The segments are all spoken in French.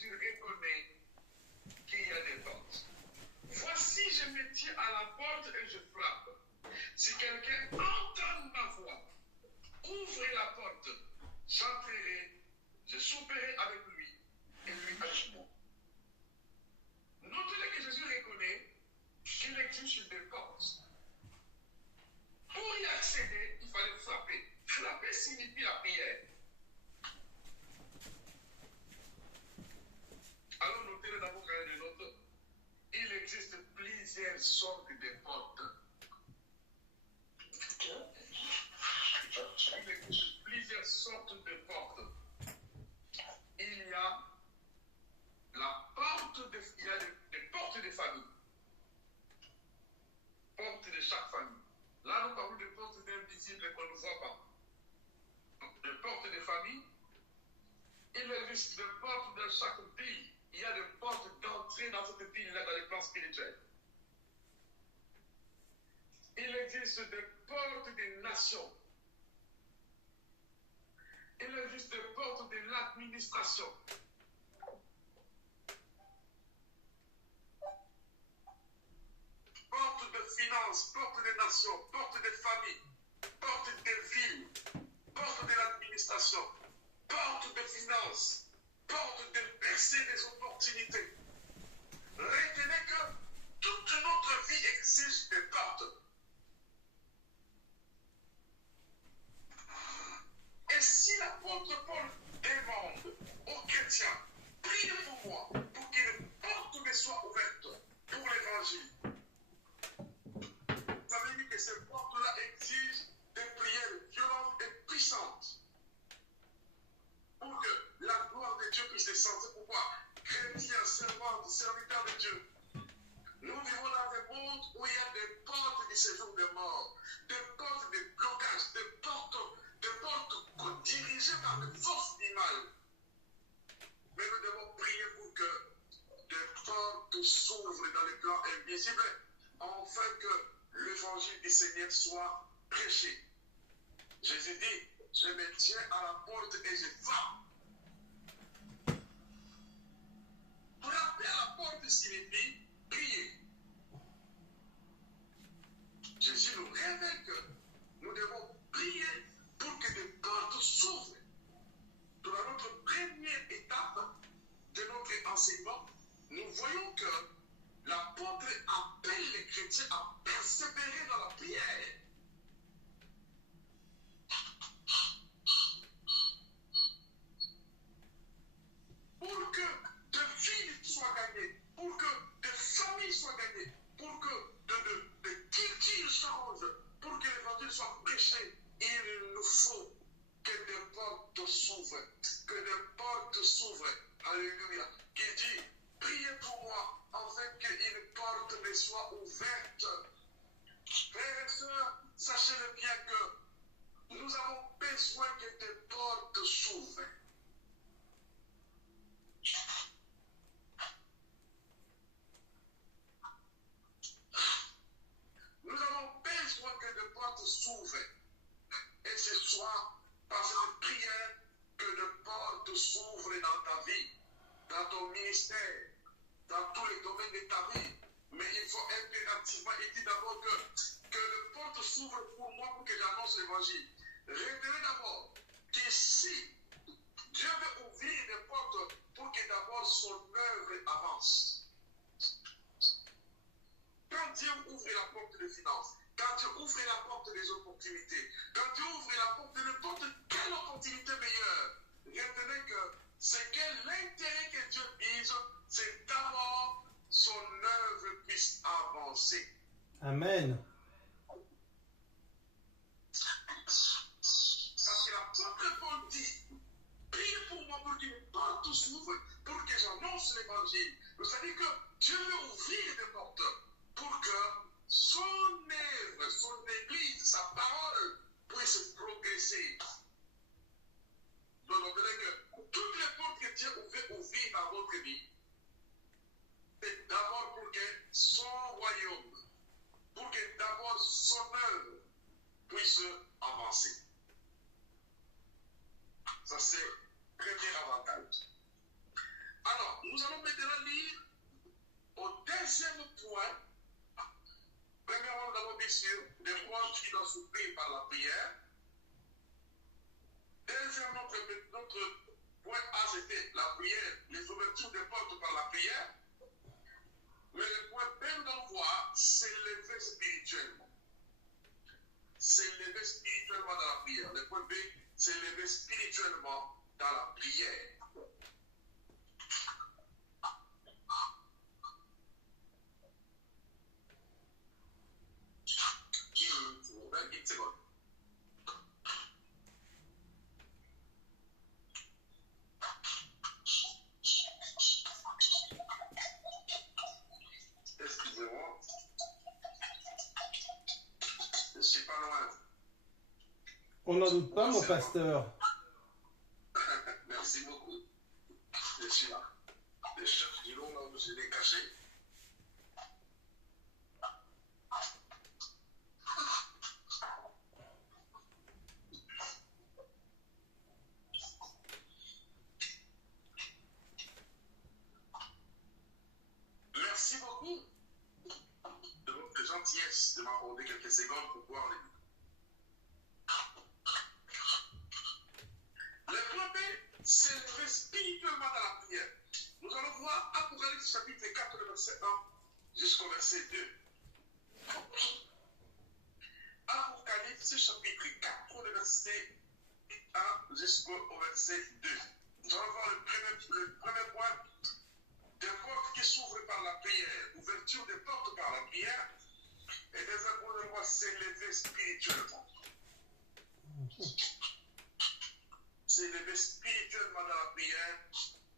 Jésus reconnaît qu'il y a des portes. Voici, je me tiens à la porte et je frappe. Si quelqu'un entend ma voix, ouvrez la porte, j'entrerai, je souperai avec lui et lui avec moi. Notez que Jésus reconnaît qu'il existe des portes. Pour y accéder, il fallait frapper. Frapper signifie la prière. Alors notez dans vos cahiers de notes, il existe plusieurs sortes de portes. Il existe plusieurs sortes de portes. Il y a la porte il y a des portes de famille. Portes de chaque famille. Là, nous parlons de portes invisibles qu'on ne voit pas. Des portes de famille. Il existe des portes dans chaque pays. Il y a des portes d'entrée dans cette ville-là dans les plans spirituels. Il existe des portes des nations. Il existe des portes de l'administration. Portes de finances, portes des nations, portes des familles, portes des villes, portes de l'administration, portes de finances, portes de percer des opportunités. Retenez que toute notre vie exige des portes. Et si l'apôtre Paul demande aux chrétiens, priez pour moi, pour qu'une porte me soit ouverte pour l'évangile, ça veut dire que ces portes-là exigent des prières violentes et puissantes pour que la gloire de Dieu puisse descendre. C'est pourquoi, chrétiens, servantes, serviteurs de Dieu, nous vivons dans un monde où il y a des portes du séjour des morts, des portes de blocage, des portes dirigées par des forces du mal. Mais nous devons prier pour que des portes s'ouvrent dans les plans invisibles, afin que l'évangile du Seigneur soit prêché. Jésus dit, je me tiens à la porte et je frappe. Frapper à la porte signifie prier. Jésus nous révèle que nous devons prier pour que des portes s'ouvrent. Dans notre première étape de notre enseignement, nous voyons que l'apôtre appelle les chrétiens à persévérer dans la prière. Pour que des villes soient gagnées, pour que des familles soient gagnées, pour que des cultures changent, pour que l'évangile soit prêché, il nous faut que des portes s'ouvrent, que des portes s'ouvrent. Alléluia. Qui dit, priez pour moi, afin qu'une porte me soit ouverte. Frères et sœurs, sachez-le bien que nous avons besoin que des portes s'ouvrent. Nous avons besoin que des portes s'ouvrent. Et ce soir, par cette prière, que des portes s'ouvrent dans ta vie, dans ton ministère, dans tous les domaines de ta vie. Mais il faut impérativement, il dit d'abord que les portes s'ouvrent pour moi pour que j'annonce l'évangile. Retenez d'abord que si Dieu veut ouvrir des portes pour que d'abord son œuvre avance. Quand Dieu ouvre la porte des finances, quand Dieu ouvre la porte des opportunités, quand Dieu ouvre la porte de n'importe quelle opportunité meilleure, retenez que c'est que l'intérêt que Dieu vise, c'est d'abord son œuvre puisse avancer. Amen. Parce que l'apôtre Paul dit, priez pour moi pour qu'une porte s'ouvre, pour que j'annonce l'évangile. Vous savez que Dieu veut ouvrir des portes pour que son œuvre, son église, sa parole puisse progresser. Donc, on dirait que toutes les portes que Dieu veut ouvrir dans votre vie, c'est d'abord pour que son royaume, pour que d'abord son œuvre puisse avancer. Ça, c'est le premier avantage. Alors, maintenant lire au deuxième point. Premièrement, nous avons dit sur des points qui doivent s'ouvrir par la prière. Deuxièmement, notre point A, c'était la prière, les ouvertures des portes par la prière. Mais le point B, nous allons voir, c'est s'élever spirituellement. S'élever spirituellement dans la prière. Le point B, c'est s'élever spirituellement dans la prière. Excusez-moi. Je ne suis pas loin. On n'en doute pas, mon pasteur. Merci beaucoup. Je suis là. Le chef du long, là où je l'ai caché. Merci beaucoup de votre gentillesse de m'accorder quelques secondes pour voir les vidéos. Le point B, c'est s'élever spirituellement dans la prière. Nous allons voir Apocalypse chapitre 4, verset 1 jusqu'au verset 2. Apocalypse chapitre 4, verset 1 jusqu'au verset 2. Nous allons voir le premier point. Des portes qui s'ouvrent par la prière, ouverture des portes par la prière, et des abonnements s'élever spirituellement. S'élever spirituellement dans la prière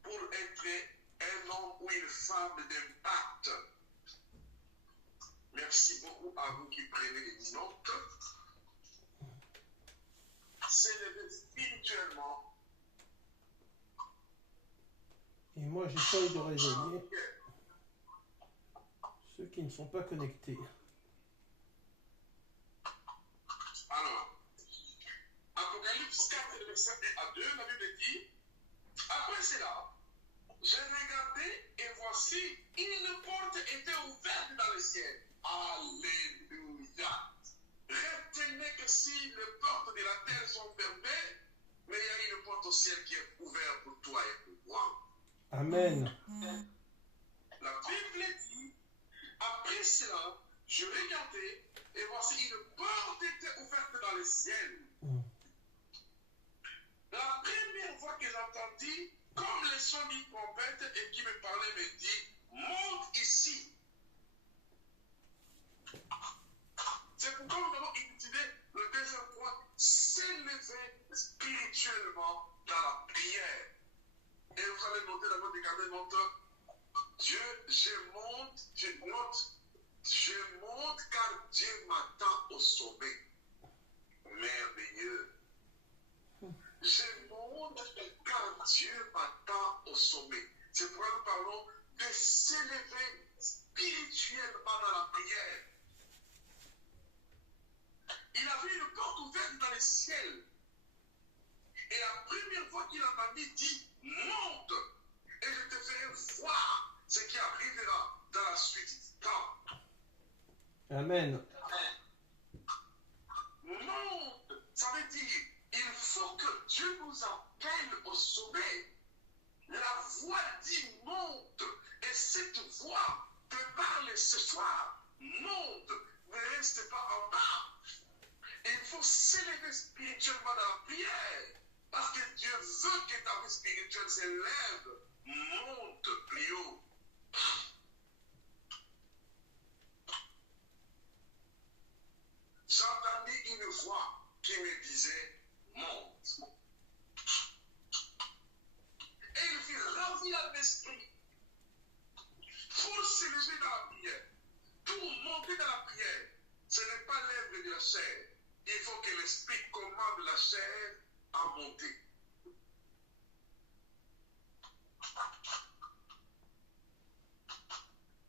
pour être un homme ou une femme d'impact. Merci beaucoup à vous qui prenez les notes. S'élever spirituellement. Et moi, j'essaye de réveiller ceux qui ne sont pas connectés. Alors, Apocalypse 4, verset 1 à 2, la Bible dit, après cela, j'ai regardé et voici, une porte était ouverte dans le ciel. Alléluia. Retenez que si les portes de la terre sont fermées, mais il y a une porte au ciel qui est ouverte pour toi et pour moi. Amen. La Bible dit, après cela, je regardais et voici une porte était ouverte dans le ciel. La première fois que j'entendis, comme le son d'une trompette et qui me parlait, me dit, monte ici. C'est pourquoi nous avons utilisé le deuxième point, s'élever spirituellement dans la prière. Et vous allez noter dans votre carnet de notes, je monte car Dieu m'attend au sommet. Merveilleux. Je monte car Dieu m'attend au sommet. C'est pourquoi nous parlons de s'élever spirituellement dans la prière. Il avait une porte ouverte dans le ciel. Et la première fois qu'il entendit dit, monte et je te ferai voir ce qui arrivera dans la suite du temps. Amen. Monte, ça veut dire, il faut que Dieu nous appelle au sommet. La voix dit monte. Et cette voix te parle ce soir. Monte, ne reste pas en bas. Il faut s'élever spirituellement dans la prière. Parce que Dieu veut que ta vie spirituelle s'élève, monte plus haut. J'entendis une voix qui me disait, monte. Et il fit ravir à l'esprit pour s'élever dans la prière, pour monter dans la prière. Ce n'est pas l'œuvre de la chair. Il faut que l'esprit commande la chair à monter.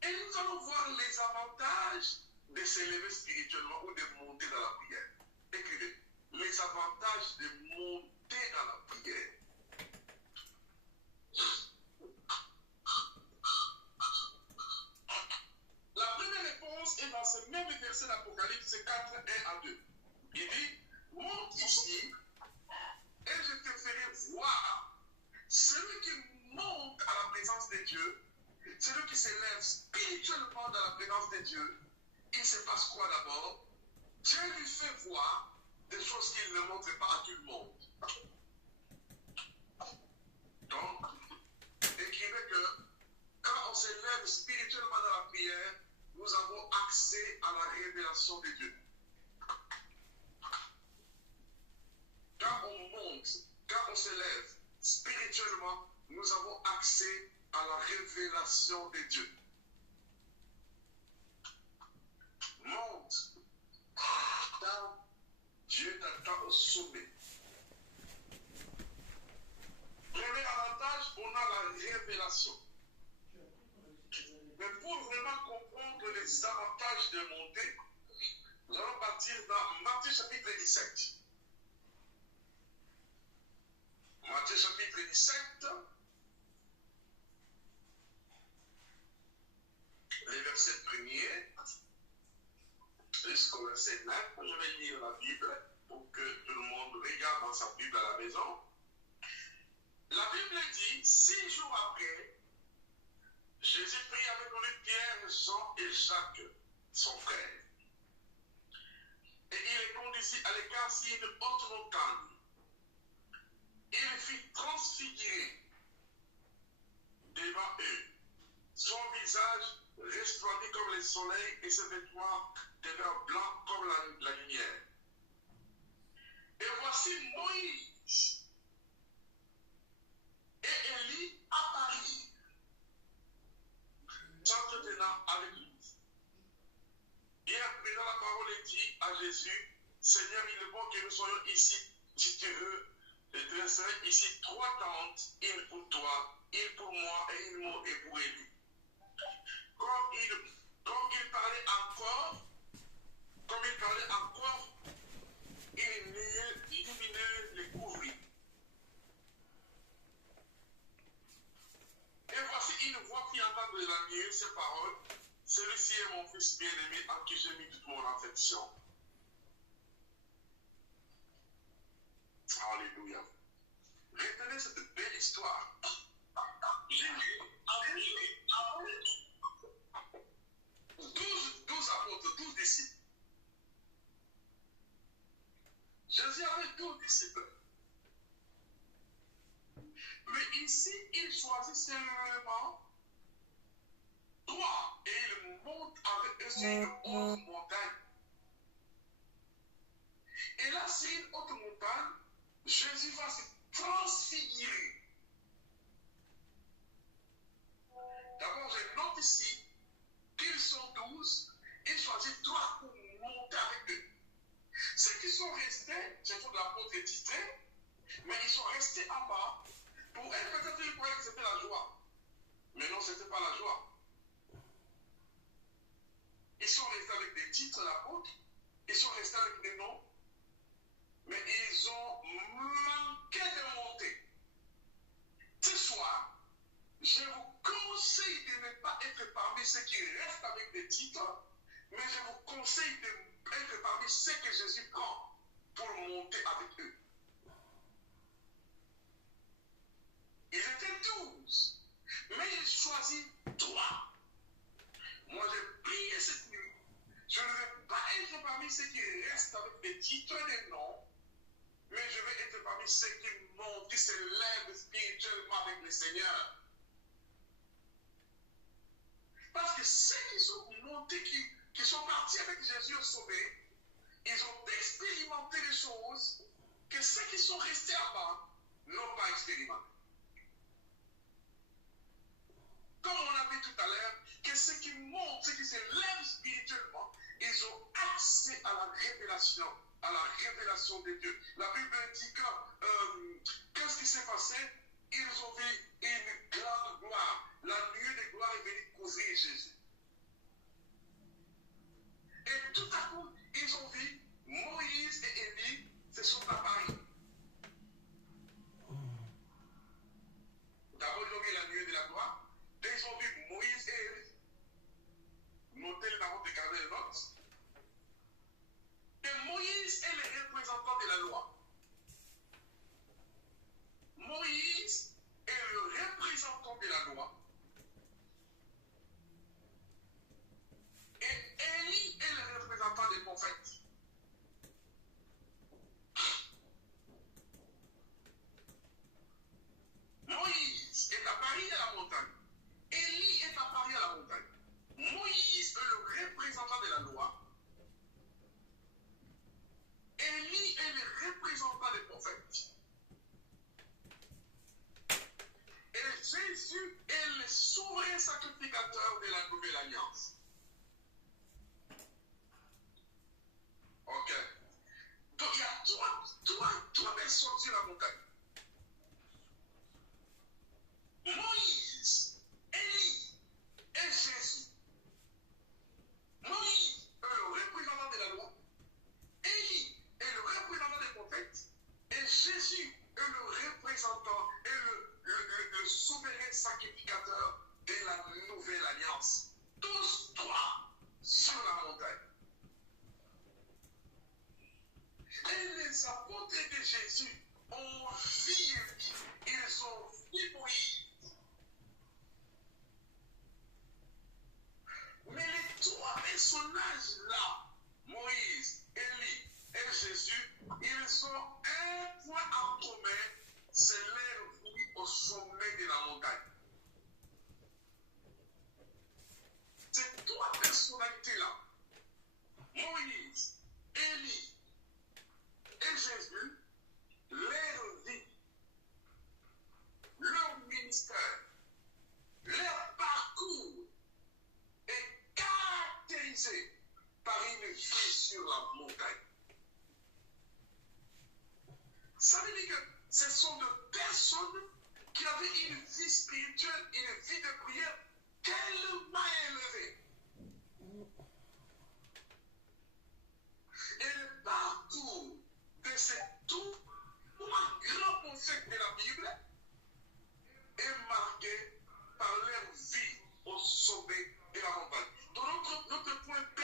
Et nous allons voir les avantages de s'élever spirituellement ou de monter dans la prière. Écrivez, les avantages de monter dans la prière. l'Apocalypse 4, 1 à 2. Il dit, monte ici et je te ferai voir. Celui qui monte à la présence de Dieu, celui qui s'élève spirituellement dans la présence de Dieu, il se passe quoi d'abord? Dieu lui fait voir des choses qu'il ne montre pas à tout le monde. Donc, écrivez que quand on s'élève spirituellement dans la prière, nous avons accès à la révélation de Dieu. Quand on monte, quand on s'élève spirituellement, nous avons accès à la révélation de Dieu. Monte. Quand Dieu t'attend au sommet. Premier avantage, on a la révélation. Mais pour vraiment comprendre les avantages de monter, nous allons partir dans Matthieu chapitre 17. Matthieu chapitre 17, les versets premiers jusqu'au verset 9. Je vais lire la Bible pour que tout le monde regarde dans sa Bible à la maison. La Bible dit, 6 jours après, Jésus prit avec lui Pierre, Jean et Jacques, son frère. Et il les conduisit à l'écart sur une haute montagne. Il les fit transfigurer devant eux. Son visage resplendit comme le soleil et ses vêtements devinrent blancs comme la lumière. Et voici Moïse et Élie apparurent, s'entretenant avec lui. Et prenant la parole et dit à Jésus, Seigneur, il est bon que nous soyons ici, si tu veux, et dresserai ici 3 tentes, une pour toi, une pour moi et une pour Élie. Comme il parlait encore, une lumineuse les couvrit. Et voici une voix qui entend de la nuit ces paroles. Celui-ci est mon fils bien-aimé en qui j'ai mis toute mon affection. Alléluia. Retenez cette belle histoire. Jésus avait 12 apôtres, 12 disciples. Jésus avait 12 disciples. Mais ici, il choisit seulement 3 et il monte avec eux sur une haute montagne. Et là, sur une haute montagne, Jésus va se transfigurer. D'abord, je note ici qu'ils sont 12, il choisit 3 pour monter avec eux. Ceux qui sont restés, ce sont de l'apôtre titré, mais ils sont restés en bas. Pour eux, peut-être ils croyaient que c'était la joie. Mais non, ce n'était pas la joie. Ils sont restés avec des titres d'apôtres, ils sont restés avec des noms, mais ils ont manqué de monter. Ce soir, je vous conseille de ne pas être parmi ceux qui restent avec des titres, mais je vous conseille d'être parmi ceux que Jésus prend pour monter avec eux. Ils étaient 12, mais il choisit 3. Moi, j'ai prié cette nuit. Je ne vais pas être parmi ceux qui restent avec des titres et des noms, mais je vais être parmi ceux qui montent, qui se lèvent spirituellement avec le Seigneur. Parce que ceux qui sont montés, qui sont partis avec Jésus au sommet, ils ont expérimenté des choses que ceux qui sont restés en bas n'ont pas expérimenté. Comme on a vu tout à l'heure, que ceux qui montent, ceux qui se lèvent spirituellement, ils ont accès à la révélation de Dieu. La Bible dit que, qu'est-ce qui s'est passé? Ils ont vu une grande gloire. La nuée de gloire est venue couvrir Jésus. Et tout à coup, ils ont vu Moïse et Élie se sont apparus. D'abord, ils ont vu la nuée de la gloire. Puis ils ont vu Moïse et Élie. Notez le nom de garder les notes. de la nouvelle alliance. Ok. Donc il y a trois personnes sur la montagne. Moïse, Élie et Jésus. Moïse est le représentant de la loi. Élie est le représentant des prophètes. Et Jésus est le représentant et le souverain sacrificateur de la nouvelle alliance. Tous trois sur la montagne. Et les apôtres de Jésus ont vu Élie. Ils ont vu Moïse. Mais les trois personnages-là, Moïse, Élie et Jésus, ils ont un point en commun, c'est leur vie au sommet de la montagne. Ces trois personnalités-là, Moïse, Élie et Jésus, leur vie, leur ministère, leur parcours est caractérisé par une vie sur la montagne. Ça veut dire que ce sont des personnes qui avaient une vie spirituelle, une vie de prière tellement élevée. Et le parcours de ces trois grands prophètes de la Bible est marqué par leur vie au sommet de la montagne. Donc notre point B,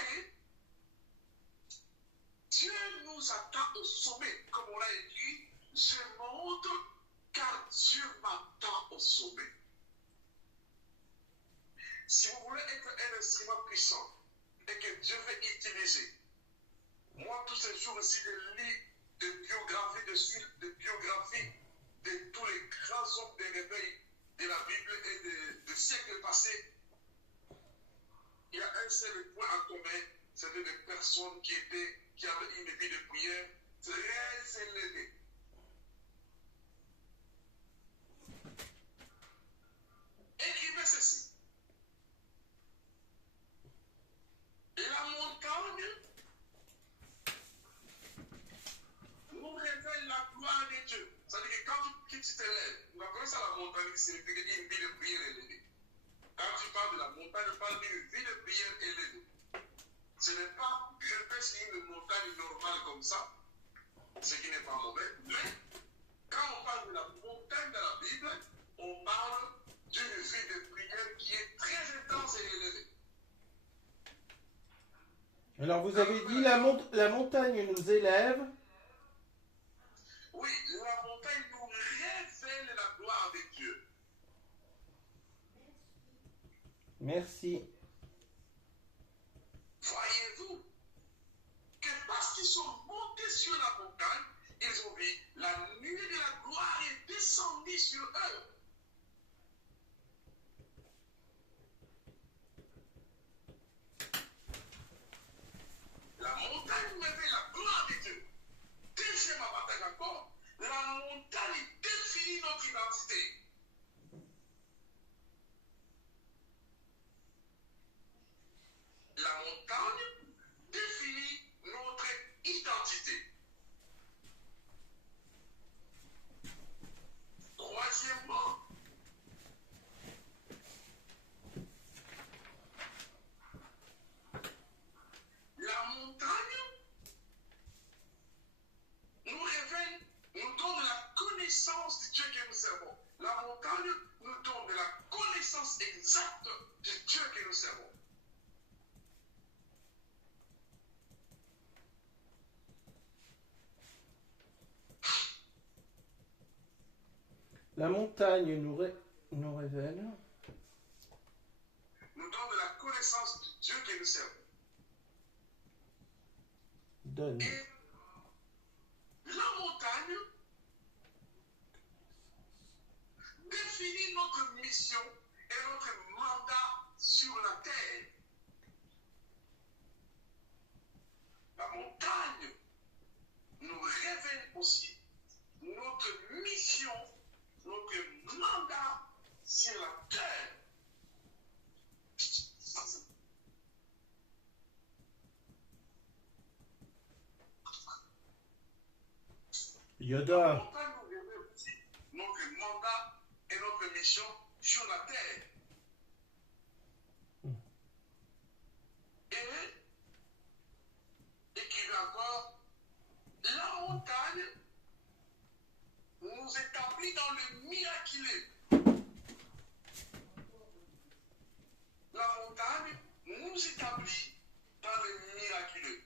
Dieu nous attend au sommet, comme on l'a écrit, je monte car Dieu m'attend au sommet. Si vous voulez être un instrument puissant et que Dieu veut utiliser, moi tous ces jours aussi je lis des biographies de tous les grands hommes des réveils de la Bible et des siècles passés. Il y a un seul point en commun, c'était des personnes qui avaient une vie de prière très élevée. Écrivez ceci. La montagne nous révèle la gloire de Dieu. C'est-à-dire que quand tu te lèves, on appelle ça la montagne, c'est une vie de prière élevée. Quand tu parles de la montagne, tu parles d'une vie de prière élevée. Ce n'est pas grimper sur une montagne normale comme ça, ce qui n'est pas mauvais, mais quand on parle de la montagne de la Bible, on parle d'une vie de prière qui est très intense et élevée. Alors vous avez dit la montagne nous élève. Oui, la montagne nous révèle la gloire de Dieu. Merci. Voyez-vous que parce qu'ils sont montés sur la montagne, ils ont vu la nuée de la gloire est descendue sur eux. La montagne révèle la gloire de Dieu. Deuxième avantage encore, la montagne définit notre identité. La montagne définit notre identité. Troisièmement, la montagne nous révèle, nous donne la connaissance du Dieu que nous servons. La montagne nous donne la connaissance exacte du Dieu que nous servons. La montagne nous révèle. Nous donne la connaissance du Dieu que nous servons. Donne. Et la montagne définit notre mission et notre mandat sur la terre. La montagne nous révèle aussi notre mission, notre mandat sur la terre. Yoda. montagne nous révèle aussi notre mandat et notre mission sur la terre. Et écrivez encore, la montagne nous établit dans le miraculeux. La montagne nous établit dans le miraculeux.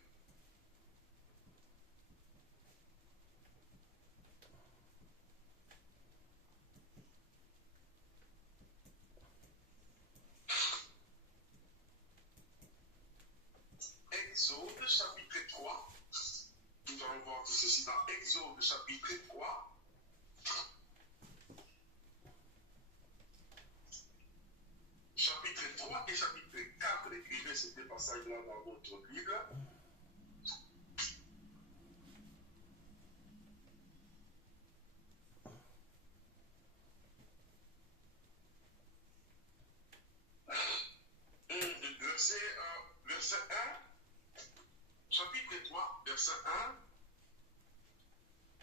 Exode chapitre 3. Nous allons voir tout ceci dans Exode chapitre 3. Chapitre 3 et chapitre 4, écrivez ces deux passages-là dans votre Bible. Verset 1, chapitre 3, verset 1,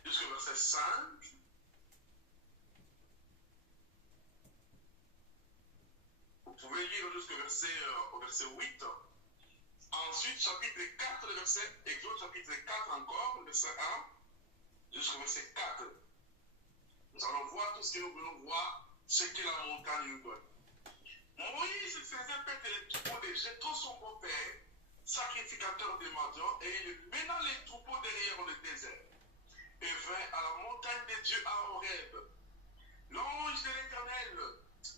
jusqu'au verset 5. Vous pouvez lire jusqu'au verset 8. Ensuite, chapitre 4, le verset, Exode chapitre 4 encore, le verset 1, jusqu'au verset 4. Nous allons voir tout ce que nous voulons voir, ce que la montagne nous donne. Moïse faisait paître les troupeaux de Jéthro, son beau-père, sacrificateur des Madian, et il mena les troupeaux derrière le désert, et vint à la montagne de Dieu à Horeb. L'ange de l'Éternel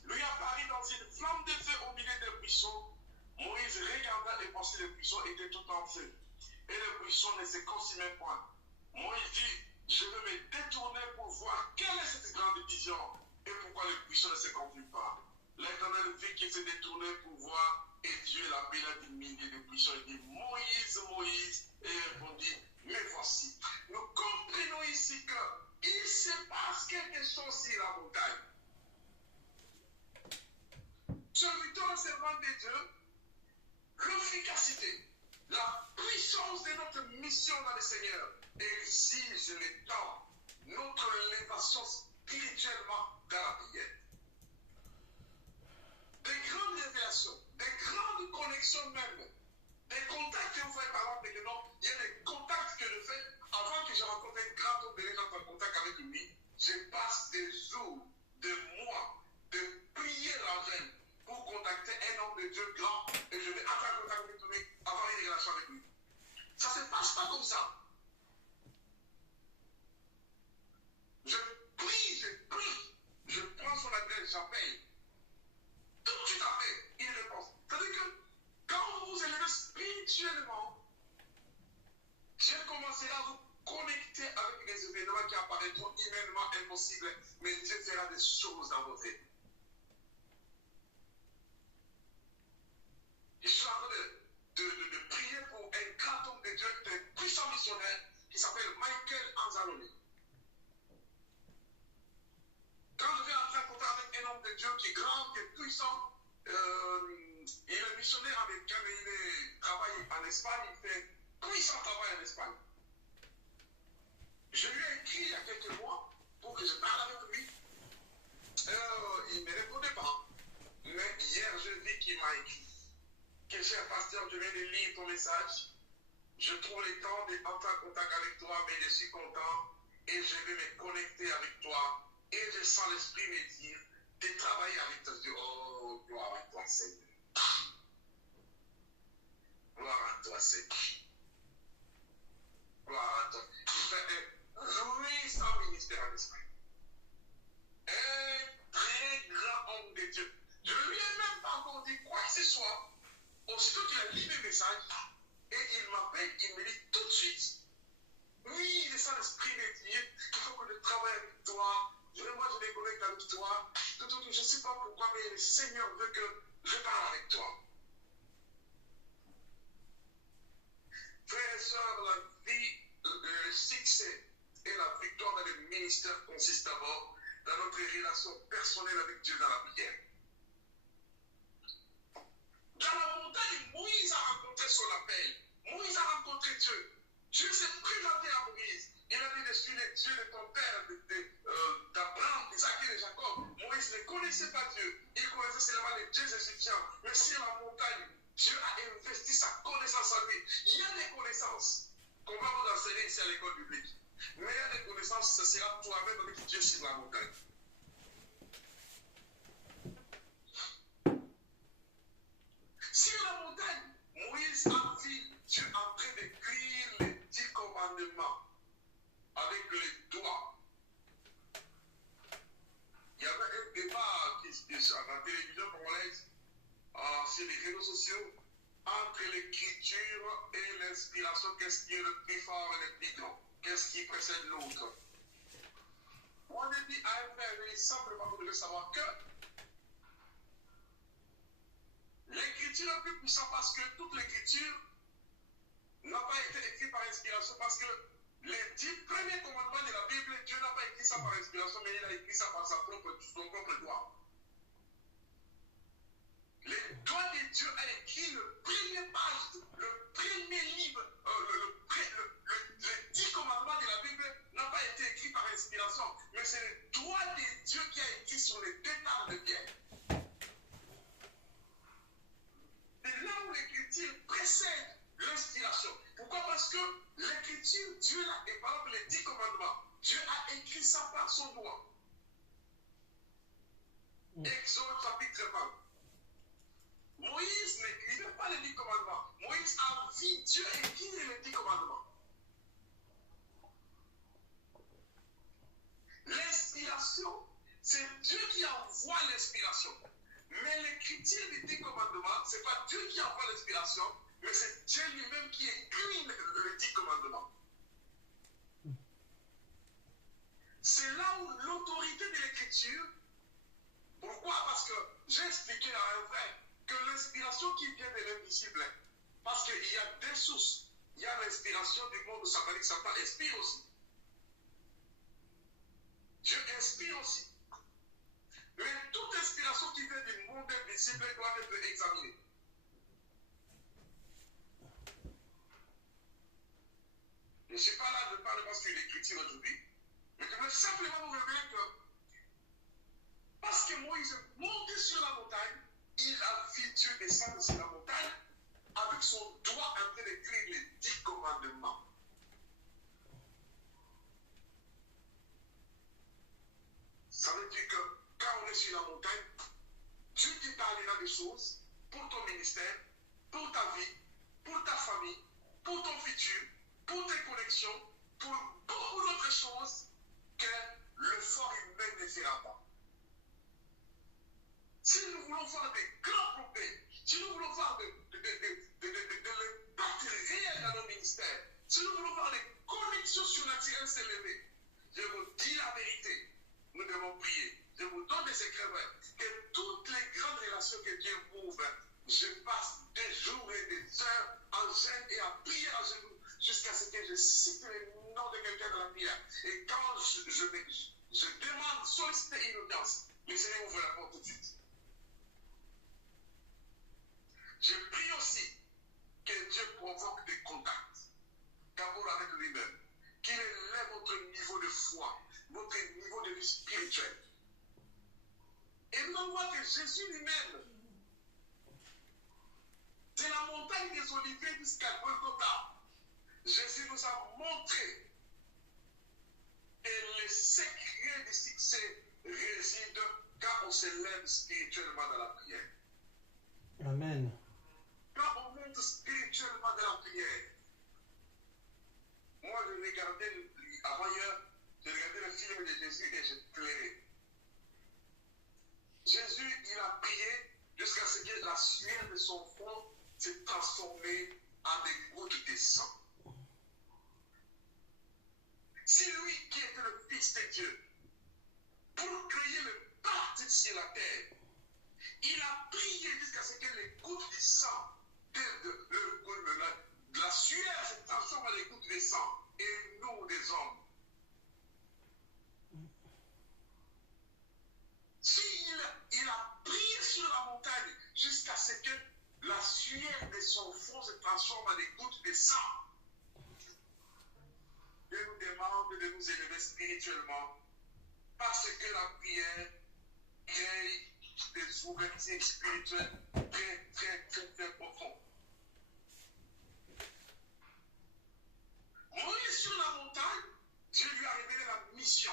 lui apparut dans une flamme de feu au milieu des buissons. Moïse regarda et pensa que les buissons étaient tout en feu, et les buissons ne se consumaient point. Moïse dit, je vais me détourner pour voir quelle est cette grande vision, et pourquoi les buissons ne se consument pas. L'Éternel vit qu'il s'est détourné pour voir, et Dieu l'appela du milieu des buissons. Il dit, Moïse, Moïse, et il répondit, me voici. Nous comprenons ici qu'il se passe quelque chose sur la montagne. Serviteur servant de Dieu, l'efficacité, la puissance de notre mission dans le Seigneur exige le temps, notre élévation spirituellement dans la prière. Des grandes révélations, des grandes connexions même, des contacts que vous faites par exemple avec l'homme, il y a des contacts que je fais avant que je rencontre un grand homme de j'entre en contact avec lui, je passe des jours, des mois, de prier la veine pour contacter un homme de Dieu grand et je vais entrer en contact avec lui, avoir une relation avec lui. Ça ne se passe pas comme ça. Je prie, je prends son adresse, j'appelle. Tout de suite après, il répond. C'est-à-dire que quand vous vous élevez spirituellement, Dieu commencera à vous connecter avec des événements qui apparaîtront humainement impossibles, mais Dieu fera des choses dans votre vie. Je suis en train de prier pour un grand homme de Dieu, un puissant missionnaire qui s'appelle Michael Anzalone. Quand je vais entrer en contact avec un homme de Dieu qui est grand, qui est puissant, il est missionnaire américain, mais il travaille en Espagne, il fait puissant travail en Espagne. Je lui ai écrit il y a quelques mois pour que je parle avec lui. Il ne me répondait pas. Mais hier, je vis qu'il m'a écrit. Que cher pasteur, je viens de lire ton message. Je trouve le temps d'entrer en contact avec toi, mais je suis content et je vais me connecter avec toi. Et je sens l'esprit me dire de travailler avec toi. Je dis, oh, gloire à toi, Seigneur. Gloire à toi, Seigneur. Gloire à toi. Il fait un puissant ministère en Espagne. Un très grand homme de Dieu. Je ne lui ai même pas encore dit quoi que ce soit. Aussitôt qu'il a lu mes messages, et il m'appelle, il me dit tout de suite, oui, je sens l'esprit de Dieu, il faut que je travaille avec toi. Moi, je me connecte avec toi. Je ne sais pas pourquoi, mais le Seigneur veut que je parle avec toi. Frères et sœurs, la vie, le succès et la victoire dans le ministère consistent d'abord dans notre relation personnelle avec Dieu dans la prière. Dans la montagne, Moïse a rencontré son appel. Moïse a rencontré Dieu. Dieu s'est présenté à Moïse. Il a dit, je suis le Dieu de ton père, d'Abraham, d'Isaac et de Jacob. Moïse ne connaissait pas Dieu. Il connaissait seulement les dieux égyptiens. Mais sur la montagne, Dieu a investi sa connaissance en lui. Il y a des connaissances qu'on va vous enseigner ici à l'école publique. Mais il y a des connaissances, ce sera toi-même avec Dieu sur la montagne. Sur la montagne, Moïse a vu Dieu en train d'écrire les 10 commandements avec les doigts. Il y avait un débat à la télévision congolaise, sur les réseaux sociaux, entre l'écriture et l'inspiration. Qu'est-ce qui est le plus fort et le plus grand? Qu'est-ce qui précède l'autre? On a dit à un frère, il simplement vous devez savoir que l'écriture est plus puissante parce que toute l'écriture n'a pas été écrite par inspiration, parce que les 10 premiers commandements de la Bible, Dieu n'a pas écrit ça par inspiration, mais il a écrit ça par son propre doigt. Les doigts de Dieu a écrit le premier page, le premier livre, les 10 commandements de la Bible n'ont pas été écrits par inspiration, mais c'est le doigt de Dieu qui a écrit sur les 2 tables de pierre. C'est là où l'écriture précède l'inspiration. Pourquoi? Parce que l'écriture, Dieu l'a, et par exemple les 10 commandements, Dieu a écrit ça par son doigt. Exode chapitre 20. Moïse n'écrivait pas les 10 commandements. Moïse a vu Dieu écrire les 10 commandements. L'inspiration, c'est Dieu qui envoie l'inspiration. Mais l'écriture des 10 commandements, ce n'est pas Dieu qui envoie l'inspiration, mais c'est Dieu lui-même qui écrit les 10 commandements. C'est là où l'autorité de l'écriture, pourquoi? Parce que j'ai expliqué à un frère que l'inspiration qui vient de l'invisible, parce qu'il y a 2 sources. Il y a l'inspiration du monde satanique, Satan inspire aussi. Dieu inspire aussi. Mais toute inspiration qui vient du monde invisible doit être examinée. Je ne suis pas là, je parle parce qu'il est l'écriture aujourd'hui. Mais je veux simplement vous révéler que, parce que Moïse est monté sur la montagne, il a vu Dieu descendre sur la montagne avec son doigt en train d'écrire les 10 commandements. Ça veut dire que quand on est sur la montagne, Dieu te parlera des choses pour ton ministère, pour ta vie, pour ta famille, pour ton futur, pour tes connexions, pour beaucoup d'autres choses que le fort humain ne fera pas. Si nous voulons voir des grands progrès, si nous voulons voir de l'impact réel dans nos ministères, si nous voulons voir des connexions surnaturelles s'élever, je vous dis la vérité, nous devons prier. Je vous donne des secrets vrais. Que toutes les grandes relations que Dieu ouvre, je passe des jours et des heures en jeûne et en prière à genoux jusqu'à ce que je cite le nom de quelqu'un dans la prière. Et quand je demande, solliciter une audience, le Seigneur ouvre la porte tout de suite. Je prie aussi que Dieu provoque des contacts, d'abord avec lui-même, qu'il élève votre niveau de foi, votre niveau de vie spirituelle. Et nous voyons que Jésus lui-même, de la montagne des Oliviers jusqu'à Golgotha, Jésus nous a montré que le secret du succès réside quand on s'élève spirituellement dans la prière. Amen. Quand on monte spirituellement dans la prière, moi je regardais avant hier, j'ai regardé le film de Jésus et j'ai pleuré. Jésus, il a prié jusqu'à ce que la sueur de son front s'est transformée en des gouttes de sang. C'est lui qui était le Fils de Dieu. Pour créer le paradis sur la terre, il a prié jusqu'à ce que les gouttes de sang, de la sueur se transforme en des gouttes de sang. Et nous, des hommes, il a prié sur la montagne jusqu'à ce que la sueur de son front se transforme en des gouttes de sang. Dieu nous demande de nous élever spirituellement parce que la prière crée des ouvertures spirituelles très, très, très, très profondes. Moïse sur la montagne, Dieu lui a révélé la mission.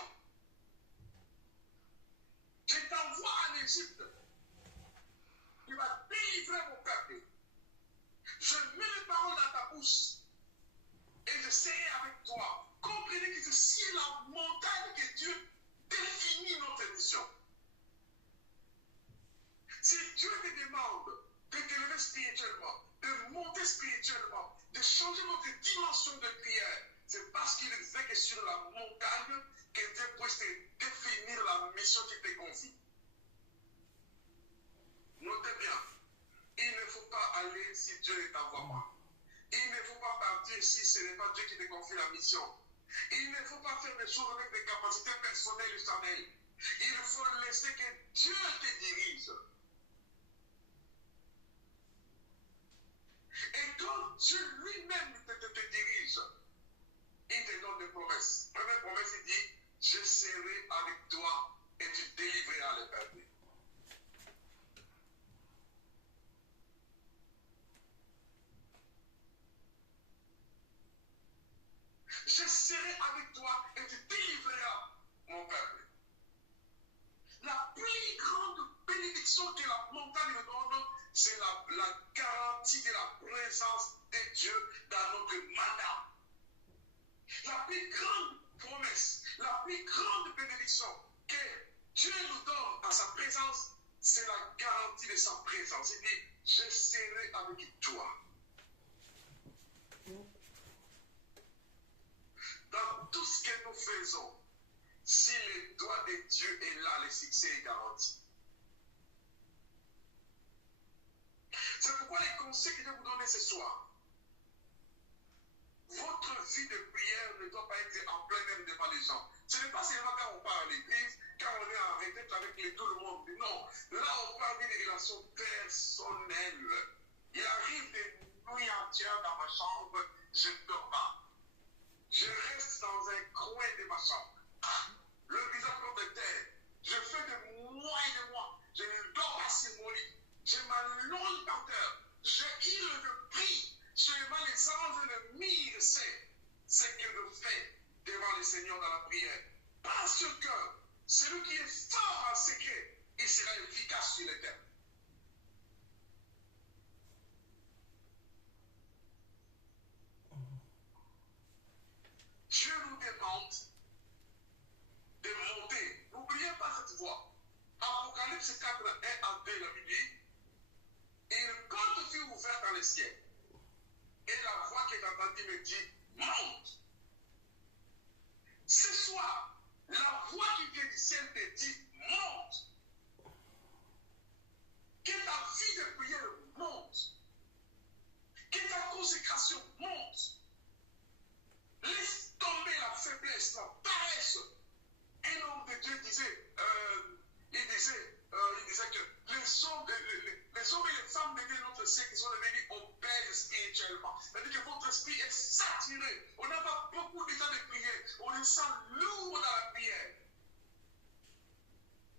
Je t'envoie en Égypte. Tu vas délivrer mon peuple. Je mets les paroles dans ta bouche et je serai avec toi. Comprenez que c'est sur la montagne que Dieu définit notre mission. Si Dieu te demande de t'élever spirituellement, de monter spirituellement, de changer notre dimension de prière, c'est parce qu'il sait que sur la montagne que Dieu puisse te définir la mission qu'il te confie. Notez bien, il ne faut pas aller si Dieu ne t'envoie pas. Il ne faut pas partir si ce n'est pas Dieu qui te confie la mission. Il ne faut pas faire des choses avec des capacités personnelles et charnelles. Il faut laisser que Dieu te dirige. Et quand Dieu lui-même te dirige, il te donne des promesses. Première promesse, il dit, je serai avec toi et tu délivreras les peuples. Je serai avec toi et tu délivreras mon peuple. La plus grande bénédiction que la montagne nous donne, c'est la garantie de la présence de Dieu dans notre mandat. La plus grande promesse, la plus grande bénédiction que Dieu nous donne à sa présence, c'est la garantie de sa présence. Il dit, je serai avec toi. Dans tout ce que nous faisons, si le doigt de Dieu est là, le succès est garanti. C'est pourquoi les conseils que je vais vous donner ce soir, votre vie de prière ne doit pas être en plein air devant les gens. Ce n'est pas seulement quand on part à l'église, quand on est en retraite avec tout le monde. Non, là on parle d'une relation personnelle. Il arrive des nuits entières dans ma chambre, je ne dors pas. Je reste dans un coin de ma chambre, le visage contre terre. Je fais des mois et des mois. Je ne dors pas sur mon lit. Je m'allonge par terre. Je hurle, je prie. Seulement les anges de mire c'est ce que je fais devant le Seigneur dans la prière. Parce que celui qui est fort en secret, il sera efficace sur les terres. Dieu nous demande de monter. N'oubliez pas cette voie. Apocalypse 4, 1 à 2, la Bible dit, une porte fut ouverte dans le ciel. Et la voix qui est entendue me dit, monte. Ce soir, la voix qui vient du ciel te dit, monte. Que ta vie de prière monte. Que ta consécration monte. Laisse tomber la faiblesse, la paresse. Un homme de Dieu disait, il disait que les hommes et les femmes de notre siècle sont devenus obèses spirituellement. C'est-à-dire que votre esprit est saturé. On n'a pas beaucoup de temps de prière. On est sent lourd dans la prière.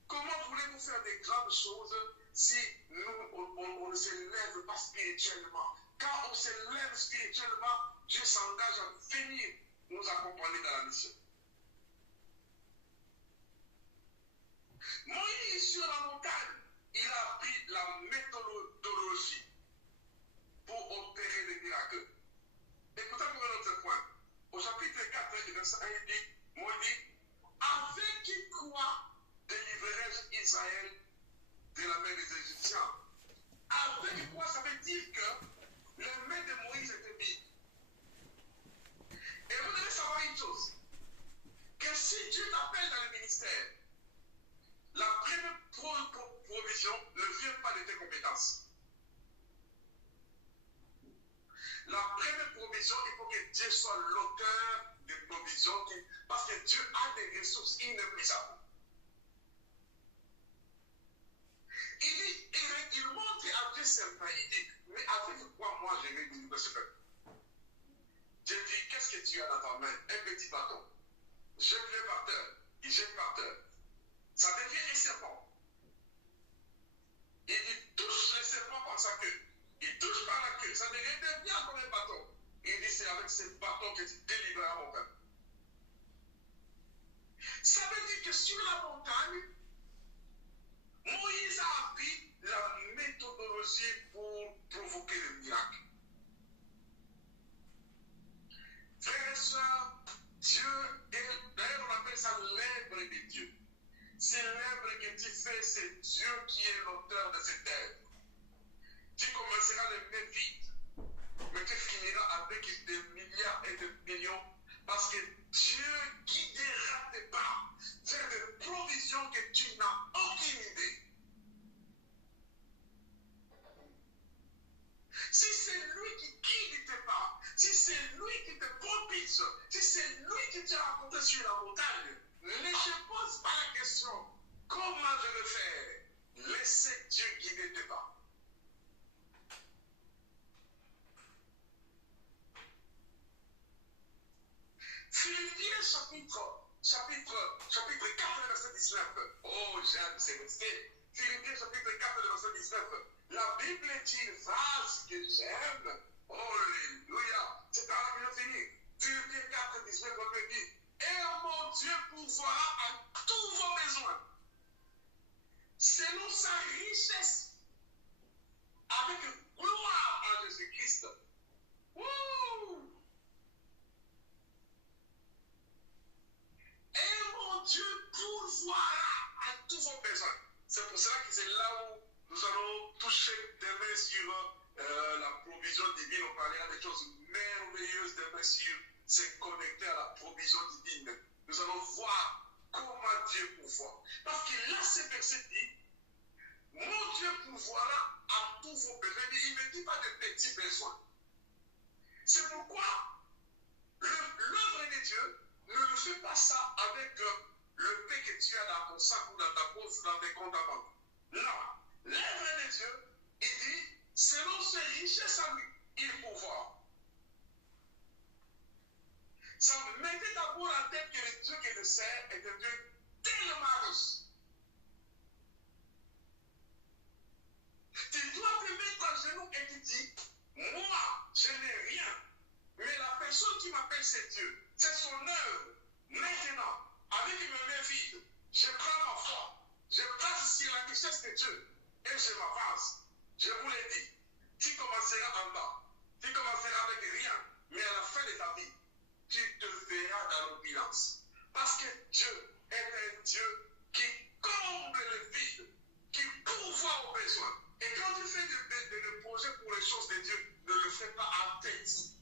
Comment voulez-vous faire des grandes choses si on ne se lève pas spirituellement? Quand on se lève spirituellement, Dieu s'engage à venir nous accompagner dans la mission. Moïse sur la montagne, il a appris la méthodologie pour opérer des miracles. Écoutez pour un autre point. Au chapitre 4, verset 1, il dit, Moïse dit, avec quoi délivrerai-je Israël de la main des Égyptiens? Avec quoi ça veut dire que les mains de Moïse étaient vides. Et vous devez savoir une chose, que si Dieu t'appelle dans le ministère, la première provision ne vient pas de tes compétences. La première provision, il faut que Dieu soit l'auteur des provisions, parce que Dieu a des ressources inépuisables. Il montre à Dieu certain, il dit, mais avec quoi moi je vais délivrer ce peuple? Dieu dit, qu'est-ce que tu as dans ta main? Un petit bâton. j'ai pas peur. Ça devient un serpent. Et il touche le serpent par sa queue. Il touche par la queue. Ça devient comme un bâton. Et il dit, c'est avec ce bâton que tu délivreras mon peuple. Ça veut dire que sur la montagne, Moïse a appris la méthodologie pour provoquer le miracle. Frères et sœurs, Dieu est, d'ailleurs on appelle ça l'œuvre de Dieu. C'est l'œuvre que tu fais, c'est Dieu qui est l'auteur de cette œuvre. Tu commenceras les mains vides, mais tu finiras avec des milliards et des millions, parce que Dieu guidera tes pas vers des provisions que tu n'as aucune idée. Si c'est lui qui guide tes pas, si c'est lui qui te propulse, si c'est lui qui t'a raconté sur la montagne, ne te pose pas la question, comment je vais faire? Laissez Dieu guider tes pas. Philippiens chapitre 4, verset 19. Oh, j'aime ces versets. Philippiens chapitre 4, verset 19. La Bible dit une phrase que j'aime. Alléluia. C'est par là que je finis. Philippiens 4, 19, on me dit, et mon Dieu pourvoira à tous vos besoins, selon sa richesse, avec gloire en Jésus-Christ. Wouh! Et mon Dieu pourvoira à tous vos besoins. C'est pour cela que c'est là où nous allons toucher demain sur la provision divine. On parlera des choses merveilleuses demain sur se connecter à la provision divine. Nous allons voir comment Dieu pourvoit. Parce que là, ce verset dit, mon Dieu pourvoira à tous vos besoins. Il ne dit pas de petits besoins. C'est pourquoi l'œuvre de Dieu ne le fait pas ça avec le paix que tu as dans ton sac ou dans ta poche ou dans tes comptes à banque. Non. L'œuvre de Dieu, il dit, selon ses richesses à lui, il pourvoit. Ça me mettait d'abord en tête que le Dieu qui le sert est un Dieu tellement riche. Tu dois te mettre à genoux et tu dis, moi, je n'ai rien. Mais la personne qui m'appelle, c'est Dieu. C'est son œuvre. Maintenant, avec mes mains vides, je prends ma foi. Je passe sur la richesse de Dieu. Et je m'avance. Je vous l'ai dit. Tu commenceras en bas. Tu commenceras avec rien. Mais à la fin de ta vie, tu te verras dans l'opulence. Parce que Dieu est un Dieu qui comble le vide, qui pourvoit aux besoins. Et quand tu fais des projets pour les choses de Dieu, ne le fais pas en petit.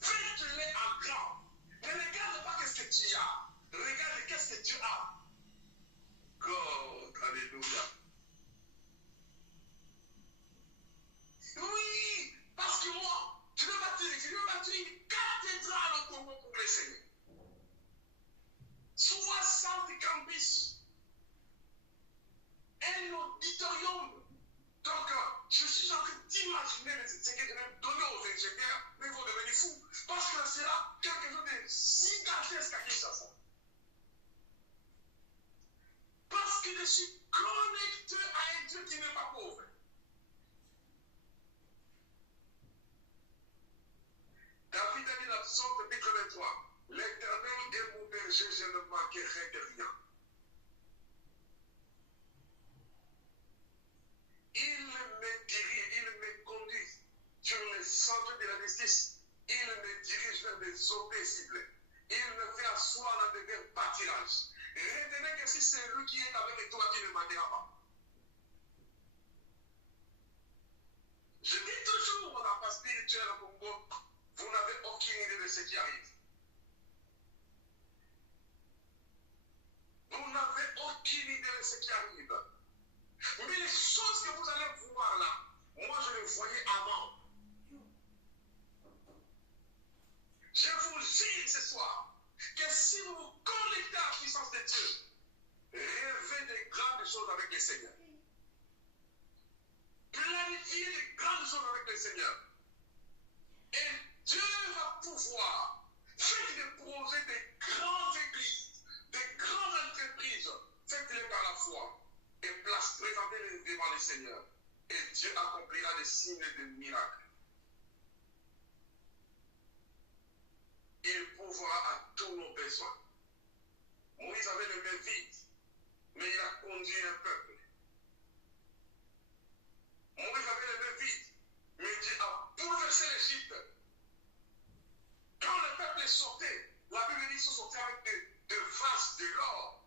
Faites-les en grand. Ne regarde pas qu'est-ce que tu as. Regarde qu'est-ce que tu as. God, alléluia. Oui, parce que moi, je veux bâtir une cathédrale au Congo pour les Seigneurs. 60 campus. Un auditorium. Donc, je suis en train d'imaginer ce que je vais donner aux ingénieurs, mais ils vont devenir fous. Parce que c'est là quelque chose de gigantesque à Kinshasa. Parce que je suis connecté à un Dieu qui n'est pas pauvre. David a dit dans Psaume chapitre 23, l'Éternel est mon berger, je ne manquerai de rien. Il me dirige, il me conduit sur les sentiers de la justice. Il me dirige vers des eaux paisibles. Il me fait asseoir dans des verts pâtirages. Retenez que si c'est lui qui est avec toi, tu ne manqueras pas. Je dis toujours dans la paix spirituelle au Congo, vous n'avez aucune idée de ce qui arrive. Vous n'avez aucune idée de ce qui arrive. Mais les choses que vous allez voir là, moi je les voyais avant. Je vous dis ce soir que si vous vous connectez à la puissance de Dieu, rêvez de grandes choses avec le Seigneur. Planifiez de grandes choses avec le Seigneur. Et Dieu va pouvoir faire des projets de grandes églises, de grandes entreprises. Seigneur. Et Dieu accomplira des signes et des miracles. Il pourvoira à tous nos besoins. Moïse avait les mains vides, mais il a conduit un peuple. Moïse avait les mains vides, mais Dieu a bouleversé l'Égypte. Quand le peuple est sorti, la Bible dit qu'ils sont sortis avec de vases, de l'or,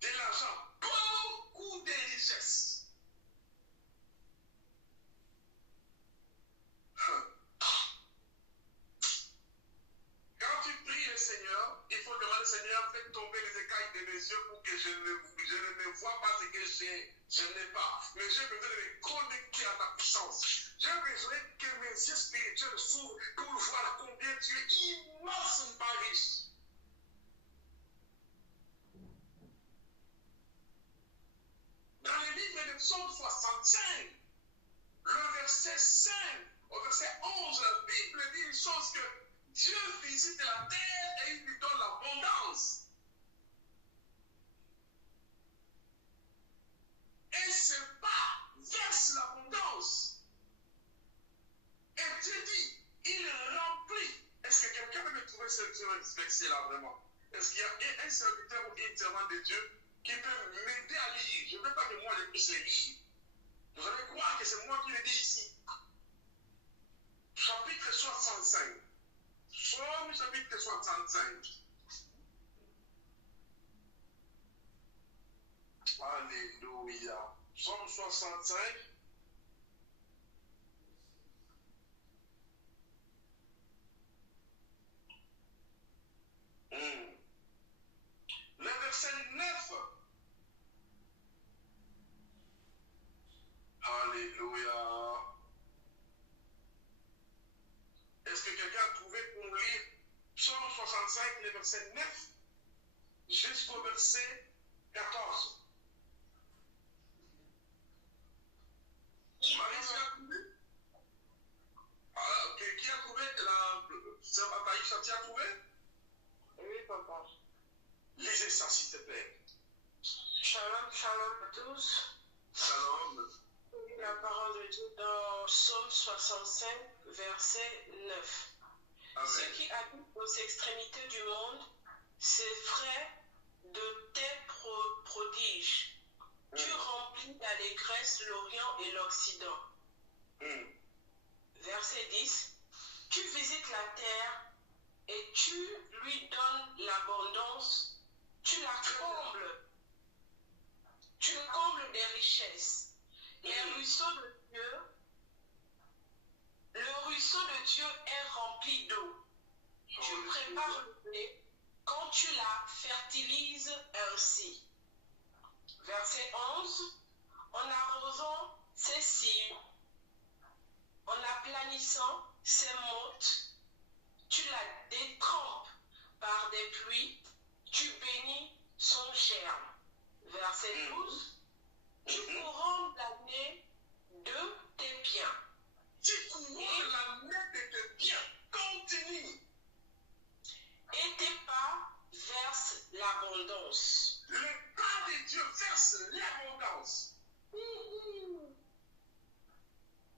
de l'argent, beaucoup de richesses. Quand tu pries le Seigneur, il faut demander au Seigneur, fais tomber les écailles de mes yeux pour que je ne vois pas ce que je n'ai pas. Mais j'ai besoin de me connecter à ta puissance. J'ai besoin que mes yeux spirituels s'ouvrent pour voir combien tu es immensement riche. Dans le livre de Psaume 65, le verset 5 au verset 11, la Bible dit une chose que Dieu visite la terre et il lui donne l'abondance. Et ses pas verse l'abondance. Et Dieu dit, il remplit. Est-ce que quelqu'un peut me trouver ce verset-là vraiment? Est-ce qu'il y a un serviteur ou une servante de Dieu qui peut m'aider à lire? Je ne veux pas que moi je puisse les lire. Vous allez croire que c'est moi qui le dis ici. Chapitre 65. Psaume chapitre 65. Alléluia. Psaume 65. Le verset 9. Alléluia. Est-ce que quelqu'un a trouvé pour lire Psaume 65, le verset 9 jusqu'au verset 14? Marie, tu as trouvé? Qui a trouvé la sœur Ataïcha, tu as trouvé? Oui, papa. Lisez ça, s'il te plaît. Shalom, shalom à tous. Shalom. La parole de Dieu dans Psaume 65, verset 9. Amen. Ceux qui habitent aux extrémités du monde s'effraient de tes prodiges. Tu remplis d'allégresse l'Orient et l'Occident. Verset 10. Tu visites la terre et tu lui donnes l'abondance. Tu la combles. Tu combles des richesses. Les ruisseaux de Dieu, le ruisseau de Dieu est rempli d'eau. Tu prépares le blé quand tu la fertilises ainsi. Verset 11. En arrosant ses cimes, en aplanissant ses mottes, tu la détrempes par des pluies, tu bénis son germe. Verset 12. Tu couronnes l'année de tes biens. Tu couronnes l'année de tes biens. Continue. Et tes pas versent l'abondance. Le pas de Dieu verse l'abondance.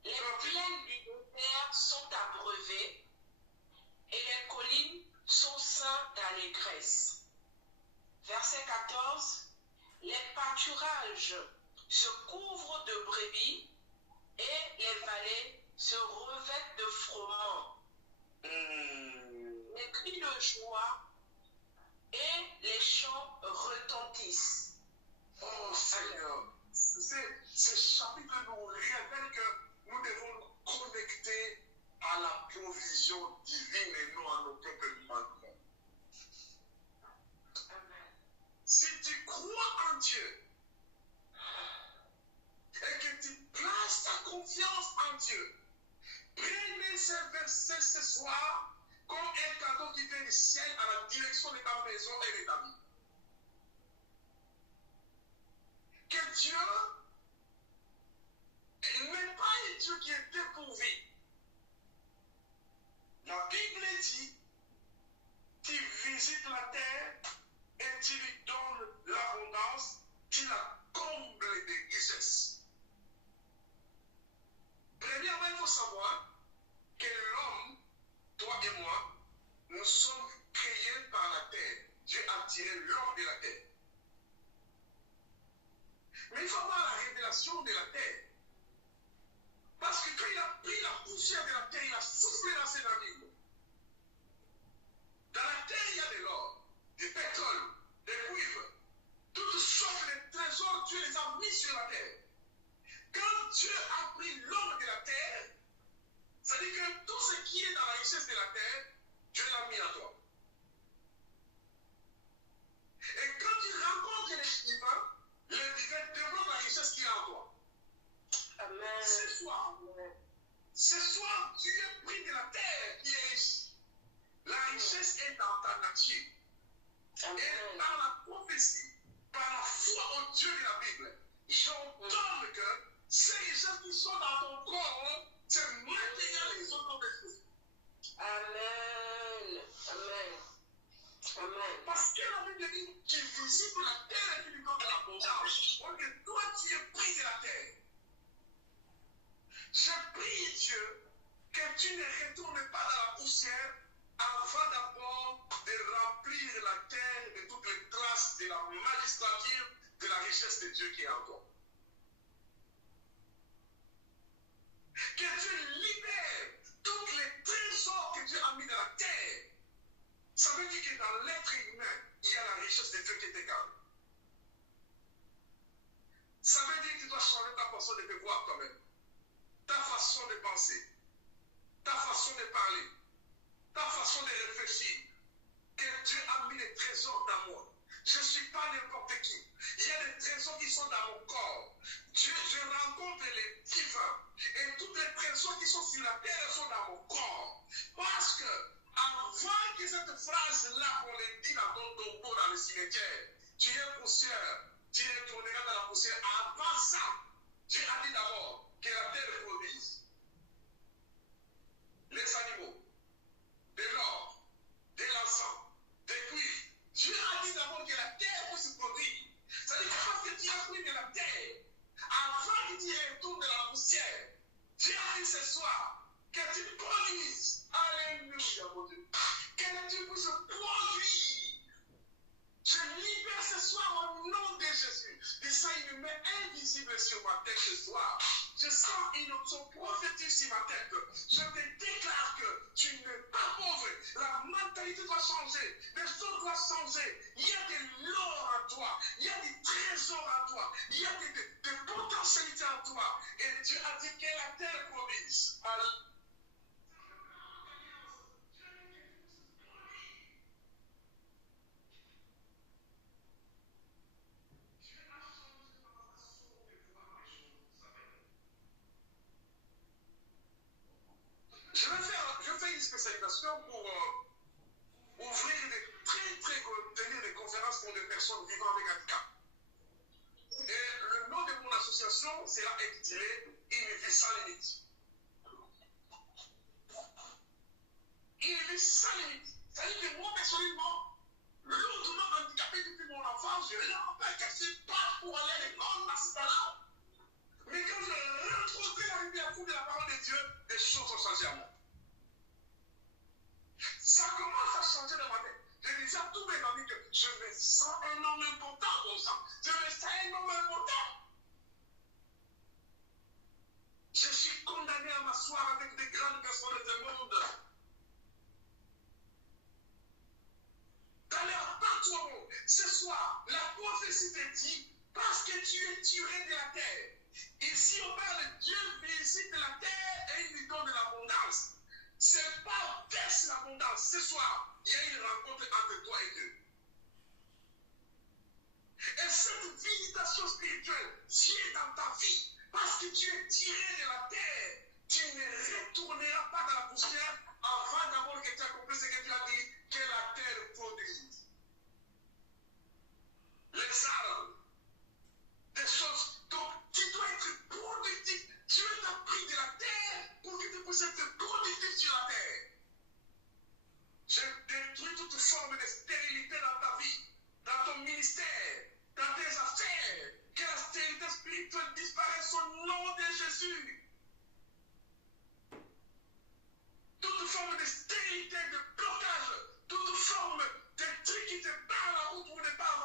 Les plaines du désert sont abreuvées et les collines sont ceintes d'allégresse. Verset 14. Les pâturages se couvrent de brebis et les vallées se revêtent de froment. Les cris de joie et les chants retentissent. Oh Seigneur, ce chapitre nous révèle que nous devons nous connecter à la provision divine et non à nos propres manquements. Si tu crois en Dieu et que tu places ta confiance en Dieu, prenez ce verset ce soir comme un cadeau qui vient du ciel à la direction de ta maison et de ta vie. Que Dieu n'est pas un Dieu qui est dépourvu. La Bible dit, tu visites la terre et tu lui donnes l'abondance, tu la combles de richesses. savoir que l'homme, toi et moi, nous sommes créés par la terre. Dieu a tiré l'homme de la terre. Mais il faut avoir la révélation de la terre. Parce que quand il a pris la poussière de la terre, il a soufflé dans ses navires. Dans la terre, il y a de l'or, du pétrole, du cuivre, toutes sortes de trésors, Dieu les a mis sur la terre. Quand Dieu a pris l'homme de la terre, ça veut dire que tout ce qui est dans la richesse de la terre, Dieu l'a mis à toi. Et quand tu rencontres les divins développe la richesse qu'il a en toi. Amen. Ce soir, tu es pris de la terre qui est riche. La richesse est dans ta nature. Amen. Et par la prophétie, par la foi au Dieu de la Bible, j'entends que ces richesses qui sont dans ton corps se matérialisent dans ton esprit. Amen. Amen. Amen. Parce que la Bible dit qu'il visite la terre et qu'il lui donne de l'abondance. Donc toi, tu es pris de la terre. Je prie Dieu que tu ne retournes pas dans la poussière avant d'abord de remplir la terre de toutes les traces de la magistrature, de la richesse de Dieu qui est en toi. Que Dieu libère tous les trésors que Dieu a mis dans la terre. Ça veut dire que dans l'être humain, il y a la richesse de Dieu qui est égale. Ça veut dire que tu dois changer ta façon de te voir toi-même, ta façon de penser, ta façon de parler, ta façon de réfléchir. Que Dieu a mis des trésors dans moi. Je ne suis pas n'importe qui. Il y a des trésors qui sont dans mon corps. Dieu, je rencontre les divins. Et tous les trésors qui sont sur la terre sont dans mon corps. Parce que, avant que cette phrase-là, qu'on les dit dans ton tombeau, dans le cimetière, tu es poussière, tu retourneras dans la poussière. Avant ça, Dieu a dit d'abord que la terre produise les animaux, de l'or, de l'encens, des cuivres. Dieu a dit d'abord que la terre peut se produire. C'est-à-dire que parce que tu as pris de la terre, avant que tu retournes de la poussière, Dieu a dit ce soir que tu produises. Alléluia, mon Dieu. Que tu puisses produire. Je libère ce soir au nom de Jésus. Et ça, il me met invisible sur ma tête ce soir. Je sens une option prophétique sur ma tête. Je te déclare que tu n'es pas pauvre. La mentalité doit changer. Les choses doivent changer. Il y a de l'or en toi. Il y a des trésors en toi. Il y a des potentialités en toi. Et Dieu a dit que la terre produise. Je fais une spécialisation pour ouvrir tenir des conférences pour des personnes vivant avec handicap. Et le nom de mon association sera intitulé Une vie sans limite. Une vie sans limite. C'est-à-dire que moi, personnellement, lourdement handicapé depuis mon enfance, je n'ai quelque part pour aller à l'école, par-ci par-là. Mais quand je rencontre la lumière de la parole de Dieu, des choses ont changé à moi. Ça commence à changer dans ma tête. Je disais à tous mes amis que je me sens un homme important, bon sang. Je me sens un homme important. Je suis condamné à m'asseoir avec des grandes personnes du monde. D'aller partout au monde. Ce soir, la prophétie te dit, parce que tu es tiré de la terre. Ici, on parle de Dieu visite la terre et il lui donne de l'abondance. C'est pas verse l'abondance. Ce soir, il y a une rencontre entre toi et Dieu. Et cette visitation spirituelle, Dieu est dans ta vie. Parce que tu es tiré de la terre. Tu ne retourneras pas dans la poussière avant d'abord que tu aies compris ce que tu as dit, que la terre produise. Les arbres, des choses. Donc, tu dois être productif. Dieu t'a pris de la terre pour que tu puisses être productif sur la terre. Je détruis toute forme de stérilité dans ta vie, dans ton ministère, dans tes affaires. Que la stérilité spirituelle disparaisse au nom de Jésus.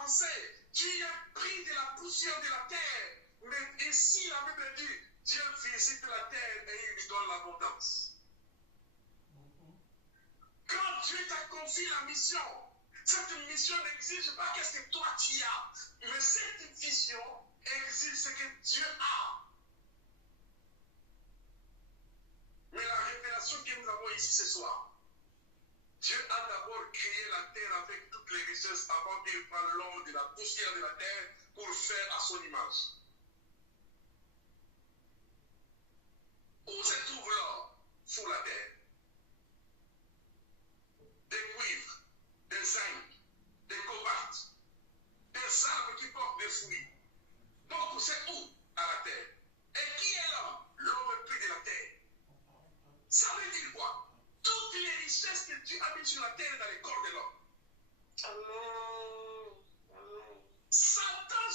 pensées. Tu es pris de la poussière de la terre. Mais ici, la Bible dit, Dieu visite la terre et il lui donne l'abondance. Quand Dieu t'a confié la mission, cette mission n'exige pas qu'est-ce que toi tu as. Mais cette vision exige ce que Dieu a. Mais la révélation que nous avons ici ce soir, Dieu a d'abord créé la terre avec toutes les richesses avant qu'il prenne l'homme de la poussière de la terre pour le faire à son image. Où se trouve l'or sur la terre? Des cuivres, des zinc, des cobaltes, des arbres qui portent des fruits. Donc c'est où? À la terre. Et qui est l'homme? L'homme est pris de la terre. Ça veut dire quoi? Toutes les richesses que Dieu a mises sur la terre dans les corps de l'homme. Amen. Satan,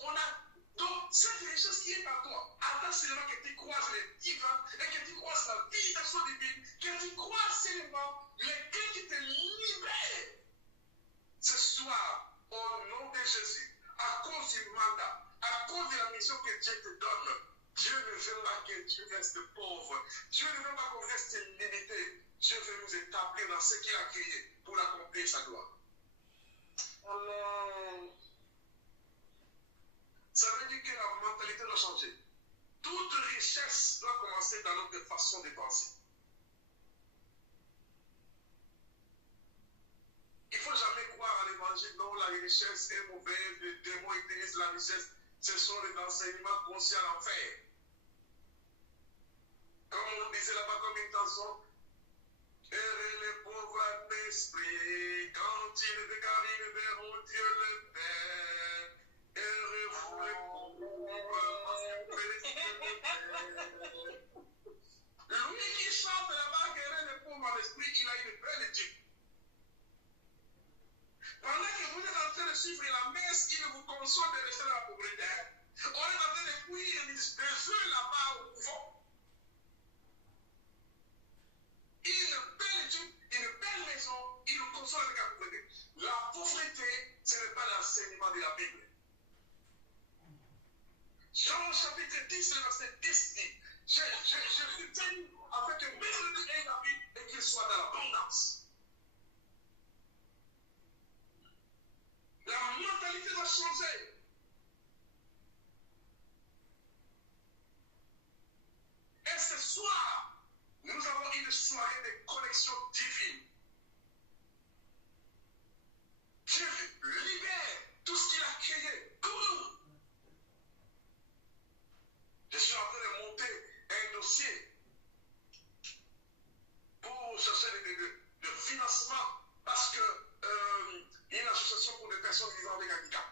on a donc cette richesse qui est en toi. Attends seulement que tu croises les divins et que tu croises la visitation divine, que tu croises seulement les clés qui te libèrent. Ce soir, au nom de Jésus, à cause du mandat, à cause de la mission que Dieu te donne, Dieu ne veut pas que tu restes pauvre. Dieu ne veut pas qu'on reste limité. Dieu veut nous établir dans ce qu'il a créé pour accomplir sa gloire. Amen. Ça veut dire que la mentalité doit changer. Toute richesse doit commencer dans notre façon de penser. Il ne faut jamais croire à l'évangile, non, la richesse est mauvaise, les démons utilisent la richesse. Ce sont des enseignements conscients à l'enfer. Comme on disait là-bas comme une chanson, heureux les pauvres d'esprit, quand ils verront Dieu le Père. Heureux vous les pauvres, parce que vous êtes le Père. Lui qui chante là-bas, heureux les pauvres d'esprit, il a une belle étude. Pendant que vous êtes en train de suivre la messe, il vous console de rester dans la pauvreté. On est en train de cuire des œufs là-bas au couvent. Une belle étude, une belle maison, il nous console avec la pauvreté. La pauvreté, ce n'est pas l'enseignement de la Bible. Jean chapitre 10, le verset 10 dit, je vous dis afin que Dieu ait la Bible et qu'il soit dans l'abondance. La mentalité doit changer. Et ce soir, nous avons une soirée de connexion divine. Dieu libère tout ce qu'il a créé pour nous. Je suis en train de monter un dossier pour chercher le financement parce que une association pour des personnes vivant avec handicap.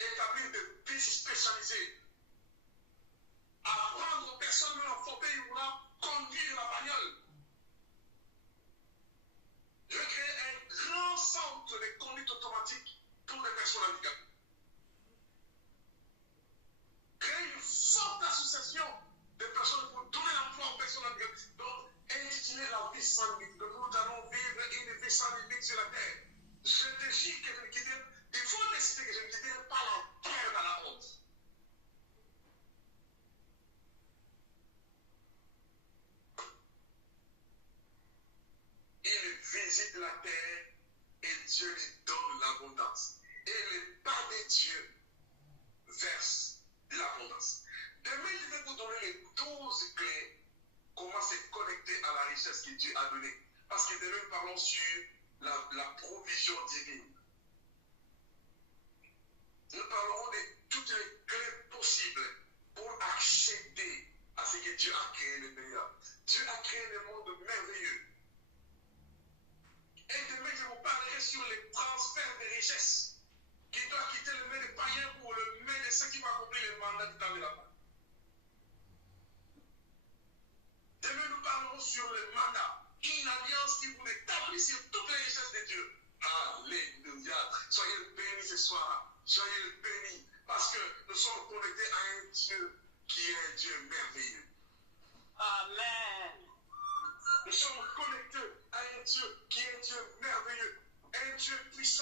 Établir des pistes spécialisées. Apprendre aux personnes en fauteuil roulant conduire la bagnole. Je vais créer un grand centre de conduite automatique pour les personnes handicapées. Créer une forte association de personnes pour donner l'emploi aux personnes handicapées. Donc, intituler la vie sans limite. Donc, nous allons vivre une vie sans limite sur la terre. Je te dis que je ne quitterai, il faut décider que je ne quitterai pas la terre dans la honte. Il visite la terre et Dieu lui donne l'abondance. Et les pas de Dieu versent l'abondance. Demain, je vais vous donner les 12 clés comment se connecter à la richesse que Dieu a donnée. Parce que demain, nous parlons sur la provision divine. Nous parlerons de toutes les clés possibles pour accéder à ce que Dieu a créé le meilleur. Dieu a créé le monde merveilleux. Et demain, je vous parlerai sur les transferts de richesses qui doivent quitter le main des païens pour le main de ceux qui vont accomplir le mandat du temps de la mort. Demain, nous parlerons sur le mandat, une alliance qui vous établit sur toutes les richesses de Dieu. Alléluia. Soyez bénis ce soir. Soyez bénis parce que nous sommes connectés à un Dieu qui est un Dieu merveilleux. Amen. Nous sommes connectés à un Dieu qui est un Dieu merveilleux, un Dieu puissant.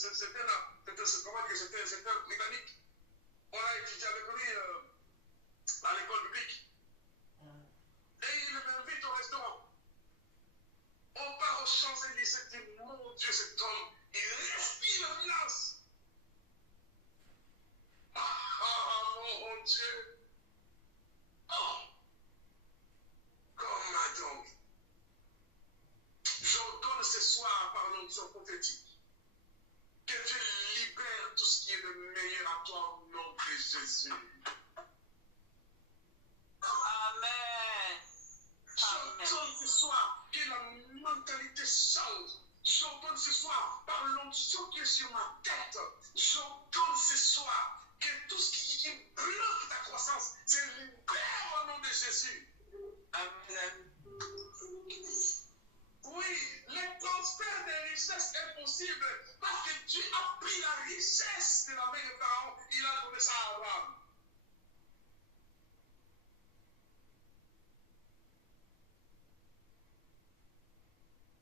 c'était un Britannique. On a étudié avec lui à l'école biblique. Et il m'invite au restaurant. On part aux Champs-Élysées, il dit, mon Dieu, cet homme, il respire la finance. Mon Dieu. Oh, comme madame. J'ordonne ce soir par l'onction prophétique que Dieu libère tout ce qui est de meilleur à toi au nom de Jésus. Amen. J'ordonne ce soir que la mentalité change. J'ordonne ce soir par l'onction qui est sur ma tête. J'ordonne ce soir que tout ce qui bloque ta croissance se libère au nom de Jésus. Amen. Oui, le transfert des richesses est possible parce que Dieu a pris la richesse de la main de Pharaon, il a donné ça à Abraham.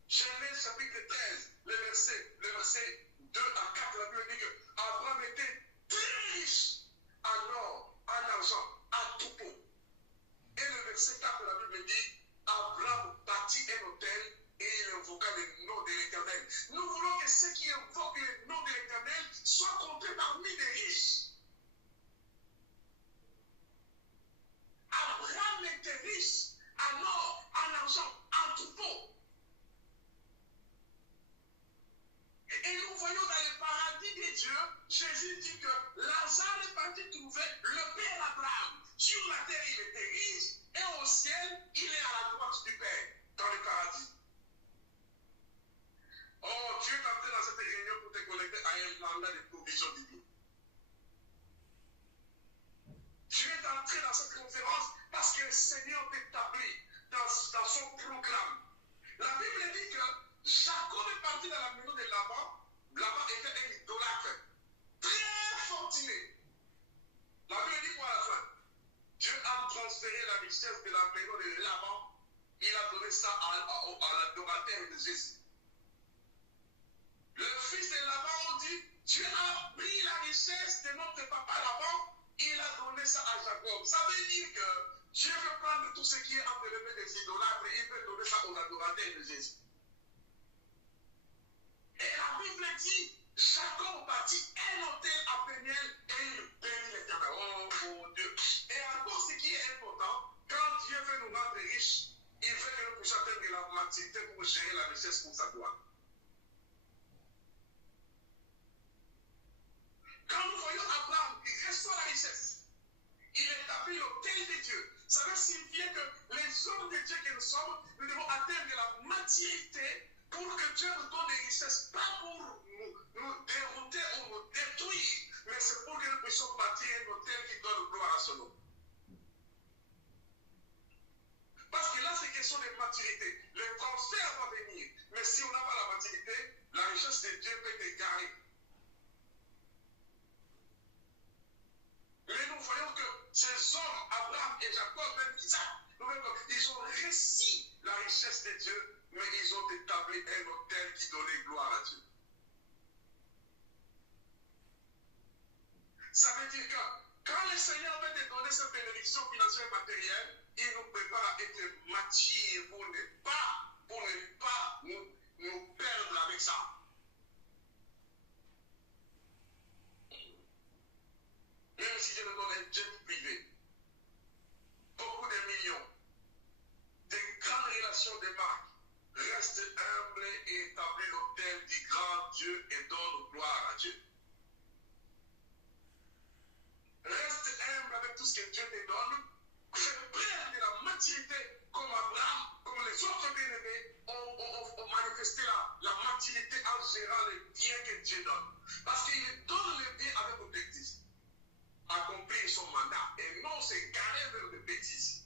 Genèse chapitre 13, le verset 2 à 4, la Bible dit que Abraham était très riche en or, en argent, en troupeau. Et le verset 4 de la Bible dit, Abraham bâtit un hôtel et il invoqua le nom de l'Éternel. Nous voulons que ceux qui invoquent le nom de l'Éternel soient comptés parmi les riches. Abraham était riche en or, en argent, en troupeau. Et nous voyons dans le paradis de Dieu, Jésus dit que Lazare est parti trouver le Père Abraham. Sur la terre, il était riche, et au ciel, il est à la droite du Père, dans le paradis. Oh, tu es entré dans cette réunion pour te connecter à un mandat de provision divine. Tu es entré dans cette conférence parce que le Seigneur t'établit dans son programme. La Bible dit que Jacob est parti dans la maison de Laban. Laban était un idolâtre, très fortuné. La Bible dit quoi à la fin? Dieu a transféré la richesse de la maison de Laban. Il a donné ça à l'adorateur de Jésus. Le fils de Laban dit, Dieu a pris la richesse de notre papa Laban, il a donné ça à Jacob. Ça veut dire que Dieu veut prendre tout ce qui est enlevé des idolâtres et il veut donner ça aux adorateurs de Jésus. Et la Bible dit, Jacob bâtit un hôtel à Péniel et il bénit l'Éternel. Oh mon Dieu. Et encore ce qui est important, quand Dieu veut nous rendre riches, il veut que nous puissions atteindre la maturité pour gérer la richesse pour sa gloire. Quand nous voyons Abraham, il reçoit la richesse. Il établit l'autel de Dieu. Ça veut signifier que les hommes de Dieu que nous sommes, nous devons atteindre la maturité pour que Dieu nous donne des richesses, pas pour nous dérouter ou nous détruire, mais c'est pour que nous puissions bâtir un hôtel qui donne gloire à son nom. Parce que là, c'est question de maturité. Le transfert va venir. Mais si on n'a pas la maturité, la richesse de Dieu peut être égarée. Mais nous voyons que ces hommes, Abraham et Jacob, même Isaac, ils ont réussi la richesse de Dieu, mais ils ont établi un hôtel qui donnait gloire à Dieu. Ça veut dire que quand le Seigneur veut te donner cette bénédiction financière et matérielle, il nous prépare à être matures pour ne pas nous perdre avec ça. Même si je nous donne un jet privé, beaucoup de millions, de grandes relations de marque, reste humble et établis l'autel du grand Dieu et donne gloire à Dieu. Reste humble avec tout ce que Dieu te donne. Fais preuve de la maturité comme Abraham, comme les autres bien-aimés ont manifesté la maturité en gérant les biens que Dieu donne. Parce qu'il donne les biens avec objectif. Accomplir son mandat et non se garer vers des bêtises.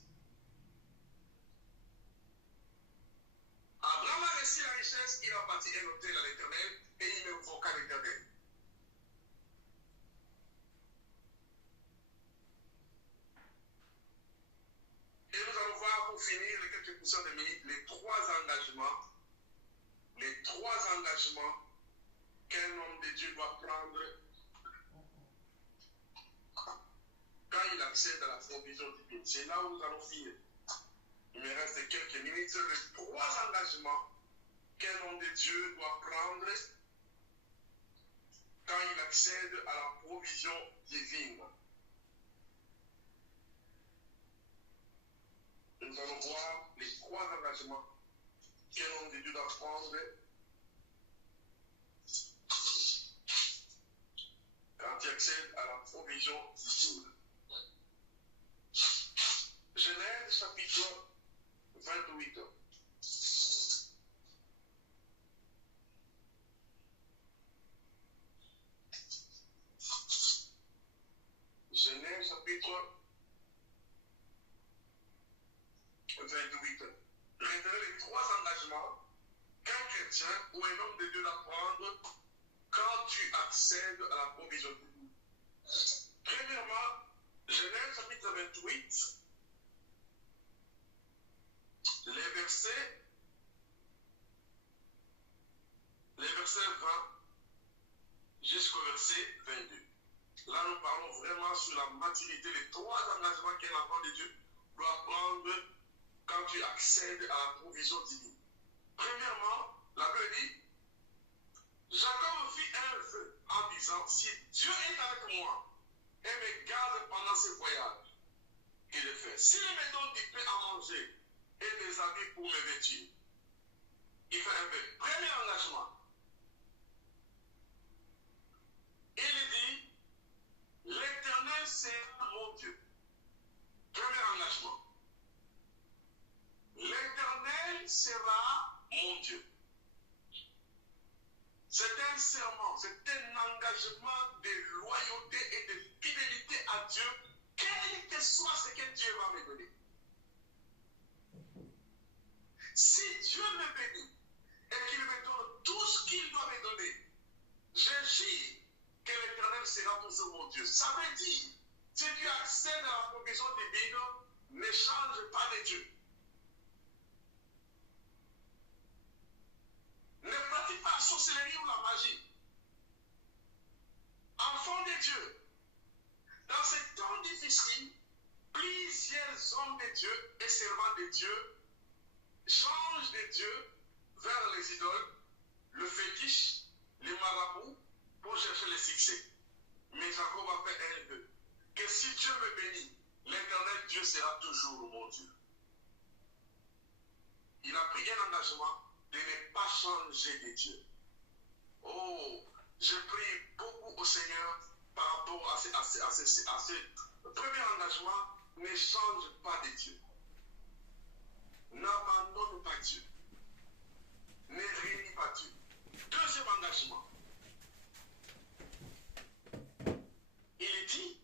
Abraham a reçu la richesse, il a bâti un hôtel à l'Éternel et il invoqua l'Éternel. Et nous allons voir pour finir les quelques pourcents de minutes les trois engagements qu'un homme de Dieu doit prendre quand il accède à la provision divine. C'est là où nous allons finir. Il me reste quelques minutes. Les 3 engagements qu'un homme de Dieu doit prendre quand il accède à la provision divine. Nous allons voir les 3 engagements qu'un homme de Dieu doit prendre quand il accède à la provision divine. Genèse chapitre 28. Genèse chapitre 28. Retenez les 3 engagements qu'un chrétien ou un homme de Dieu doit prendre quand tu accèdes à la provision divine. Premièrement, Genèse chapitre 28, les versets 20 jusqu'au verset 22. Là, nous parlons vraiment sur la maturité, les 3 engagements qu'un enfant de Dieu doit prendre quand tu accèdes à la provision divine. Premièrement, la Bible dit, Jacob fit un vœu en disant, si Dieu est avec moi et me garde pendant ce voyage qu'il fait, s'il me donne du pain à manger et des habits pour me vêtir, il fait un vœu. Premier engagement. Il dit, l'Éternel sera mon Dieu. Premier engagement. L'Éternel sera mon Dieu. C'est un serment, c'est un engagement de loyauté et de fidélité à Dieu, quel que soit ce que Dieu va me donner. Si Dieu me bénit et qu'il me donne tout ce qu'il doit me donner, je jure que l'Éternel sera toujours mon Dieu. Ça veut dire, si tu accèdes à la provision divine, ne change pas de Dieu. Ne pratique pas la sorcellerie ou la magie. Enfant de Dieu, dans ces temps difficiles, plusieurs hommes de Dieu et servants de Dieu changent de Dieu vers les idoles, le fétiche, les marabouts, pour chercher le succès. Mais Jacob a fait un vœu, que si Dieu me bénit, l'Éternel Dieu sera toujours mon Dieu. Il a pris un engagement de ne pas changer de Dieu. Oh, je prie beaucoup au Seigneur par rapport à ce premier engagement. Ne change pas de Dieu. N'abandonne pas Dieu. Ne réunis pas Dieu. Deuxième engagement. Il dit,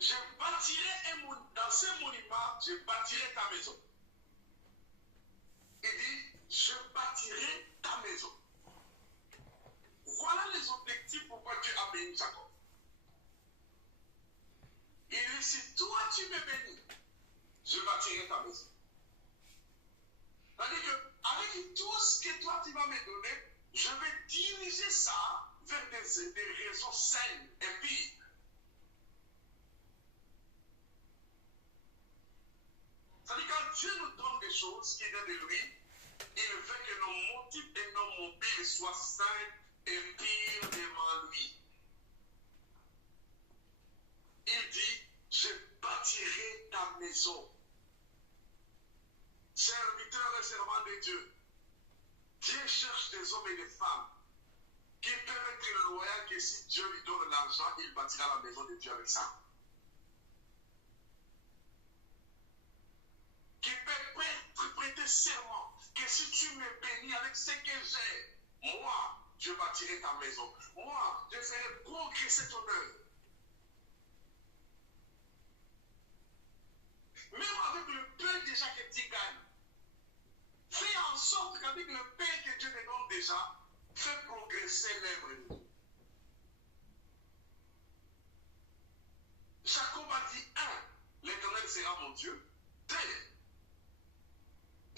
je bâtirai dans ce monument, je bâtirai ta maison. Il dit, je bâtirai ta maison. Voilà les objectifs pourquoi Dieu a béni Jacob. Il dit, si toi tu me bénis, je bâtirai ta maison. C'est-à-dire qu'avec tout ce que toi tu vas me donner, je vais diriger ça vers des raisons saines et pires. C'est-à-dire quand Dieu nous donne des choses qui viennent de lui, il veut que nos motifs et nos mobiles soient sains et purs devant lui. Il dit, je bâtirai ta maison. Serviteurs et servants de Dieu, Dieu cherche des hommes et des femmes qui peuvent être loyaux, que si Dieu lui donne l'argent, il bâtira la maison de Dieu avec ça. Qui peut prêter serment, que si tu me bénis avec ce que j'ai, moi, je bâtirai ta maison. Moi, je ferai progresser ton œuvre. Même avec le peu déjà que tu gagnes, fais en sorte qu'avec le pain que Dieu te donne déjà, fais progresser l'œuvre. Jacob a dit 1, l'Éternel sera mon Dieu. 2,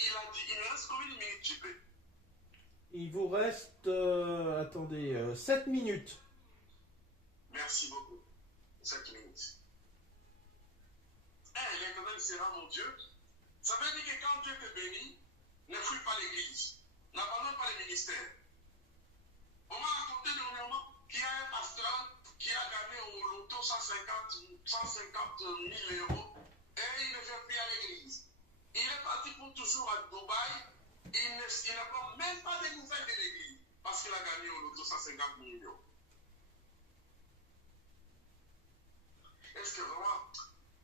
il a dit, il me reste combien de minutes, tu peux? Il vous reste, attendez, 7 minutes. Merci beaucoup. 7 minutes. L'Éternel sera mon Dieu. Ça veut dire que quand Dieu te bénit, ne fuis pas l'église. N'abandonne pas les ministères. On m'a raconté dernièrement qu'il y a un pasteur qui a gagné au loto 150 000 euros et il ne vient plus à l'église. Il est parti pour toujours à Dubaï. Il n'a même pas de nouvelles de l'église parce qu'il a gagné au loto 150 millions. Est-ce que vraiment,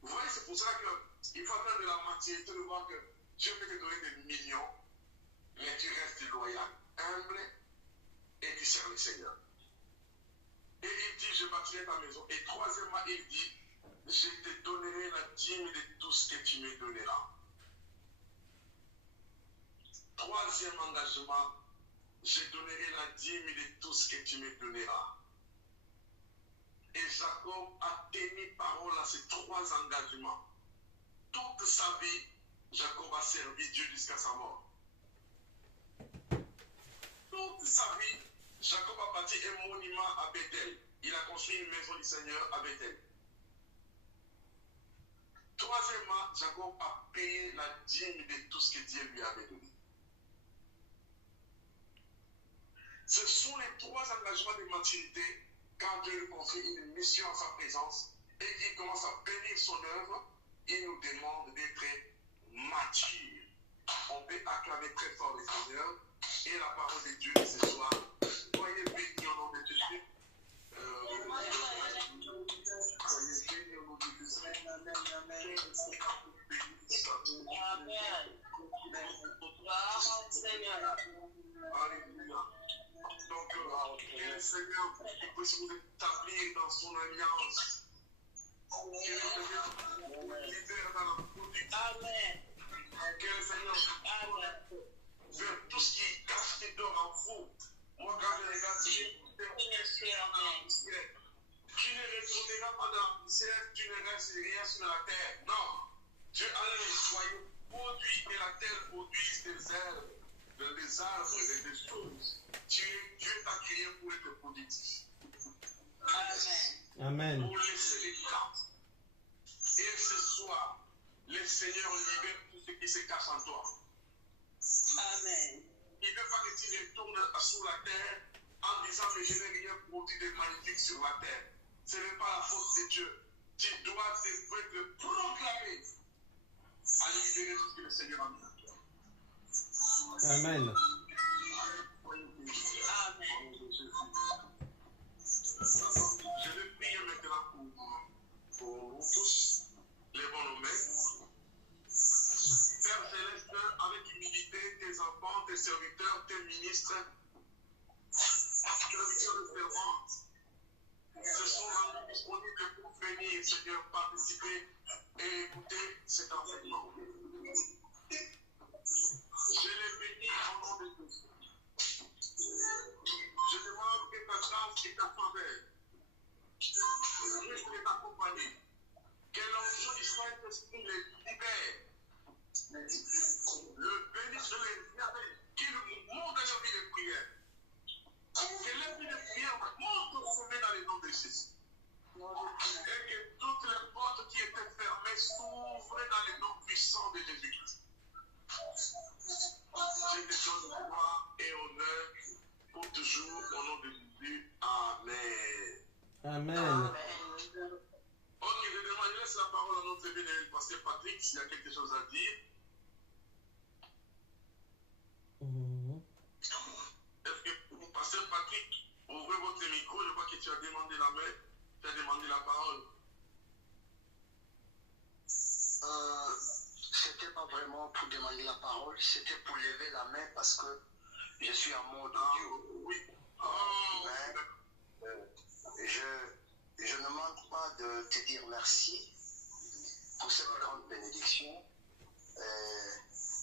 vous voyez, c'est pour cela qu'il faut faire de la maturité de voir que Dieu peut te donner des millions, mais tu restes loyal, humble et tu sers le Seigneur. Et il dit, je bâtirai ta maison. Et troisièmement, il dit, je te donnerai la dîme de tout ce que tu me donneras. Troisième engagement, je donnerai la dîme de tout ce que tu me donneras. Et Jacob a tenu parole à ces trois engagements. Toute sa vie, Jacob a servi Dieu jusqu'à sa mort. Toute sa vie, Jacob a bâti un monument à Bethel. Il a construit une maison du Seigneur à Bethel. Troisièmement, Jacob a payé la dîme de tout ce que Dieu lui avait donné. Ce sont les trois engagements de maturité quand Dieu lui confie une mission en sa présence et qu'il commence à bénir son œuvre. Il nous demande d'être mature. On peut acclamer très fort le Seigneur et la parole de Dieu de ce soir. Soyez bénis au nom de Jésus. Soyez bénis au nom de Jésus. Alléluia. Donc, que le Seigneur puisse vous établir dans son alliance. Que le Seigneur vous libère dans la production. Que le Seigneur vous vers tout ce qui cache des dors en vous. Moi, quand je regarde, tu ne retourneras pas dans le ciel, tu ne restes rien sur la terre. Non. Dieu a les soyeux produits et la terre produise des herbes, des arbres et des choses. Dieu t'a créé pour être productif. Amen. Pour laisser les camps. Et ce soir, le Seigneur libère tout ce qui se cache en toi. Amen. Il ne veut pas que tu retournes sur la terre en disant que je n'ai rien produit de magnifique sur la terre. Ce n'est pas la faute de Dieu. Tu dois te proclamer à libérer tout ce que le Seigneur a mis en toi. Amen. Je vais prier maintenant pour vous tous, les bons mains. Père Céleste, avec humilité, tes enfants, tes serviteurs, tes ministres, serviteurs de servants, se sont rendus disponibles pour venir, Seigneur, participer et écouter cet enseignement. Je les bénis au nom de Jésus. Je demande que ta grâce et ta faveur puissent les accompagner. Que l'onction du Saint-Esprit les libère. Le bénisse les libère, qu'il monte dans leur vie de prière. Que leur vie de prière monte au sommet dans le nom de Jésus. Et que toutes les portes qui étaient fermées s'ouvrent dans le nom puissant de Jésus-Christ. Je te donne gloire et honneur pour toujours au nom de Jésus. Amen. Amen. Ok, je laisse la parole à notre bien-aimé pasteur Patrick s'il y a quelque chose à dire. Est-ce que, pasteur Patrick, ouvrez votre micro, je vois que tu as demandé la main, tu as demandé la parole. C'était pas vraiment pour demander la parole, c'était pour lever la main parce que je suis en mode audio. Oui. Je ne manque pas de te dire merci pour cette grande bénédiction.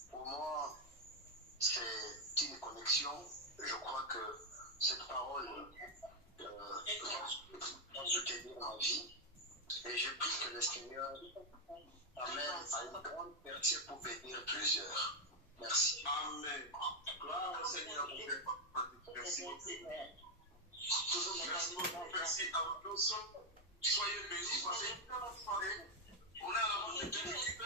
Pour moi, c'est une connexion. Je crois que cette parole va soutenir ma vie. Et je prie que le Seigneur amène à une grande percée pour bénir plusieurs. Merci. Amen. Gloire au Seigneur pour faire. Merci beaucoup. Merci beaucoup. Merci à vous tous. Soyez bénis parce que quand on parlait, on a la possibilité.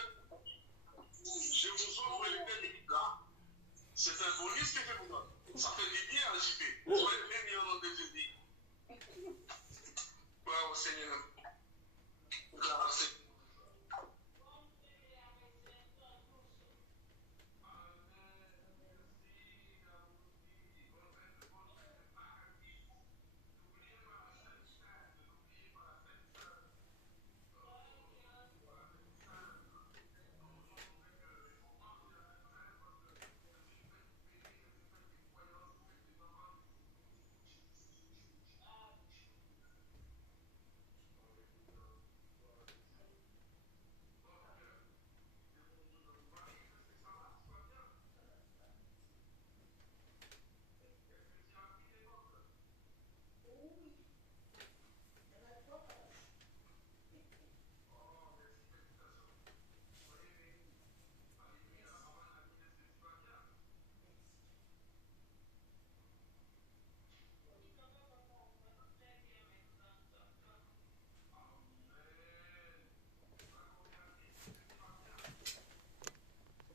Je vous offre les deux là. C'est un bonus que je vous donne. Ça fait du bien à JP. Soyez bénis au nom de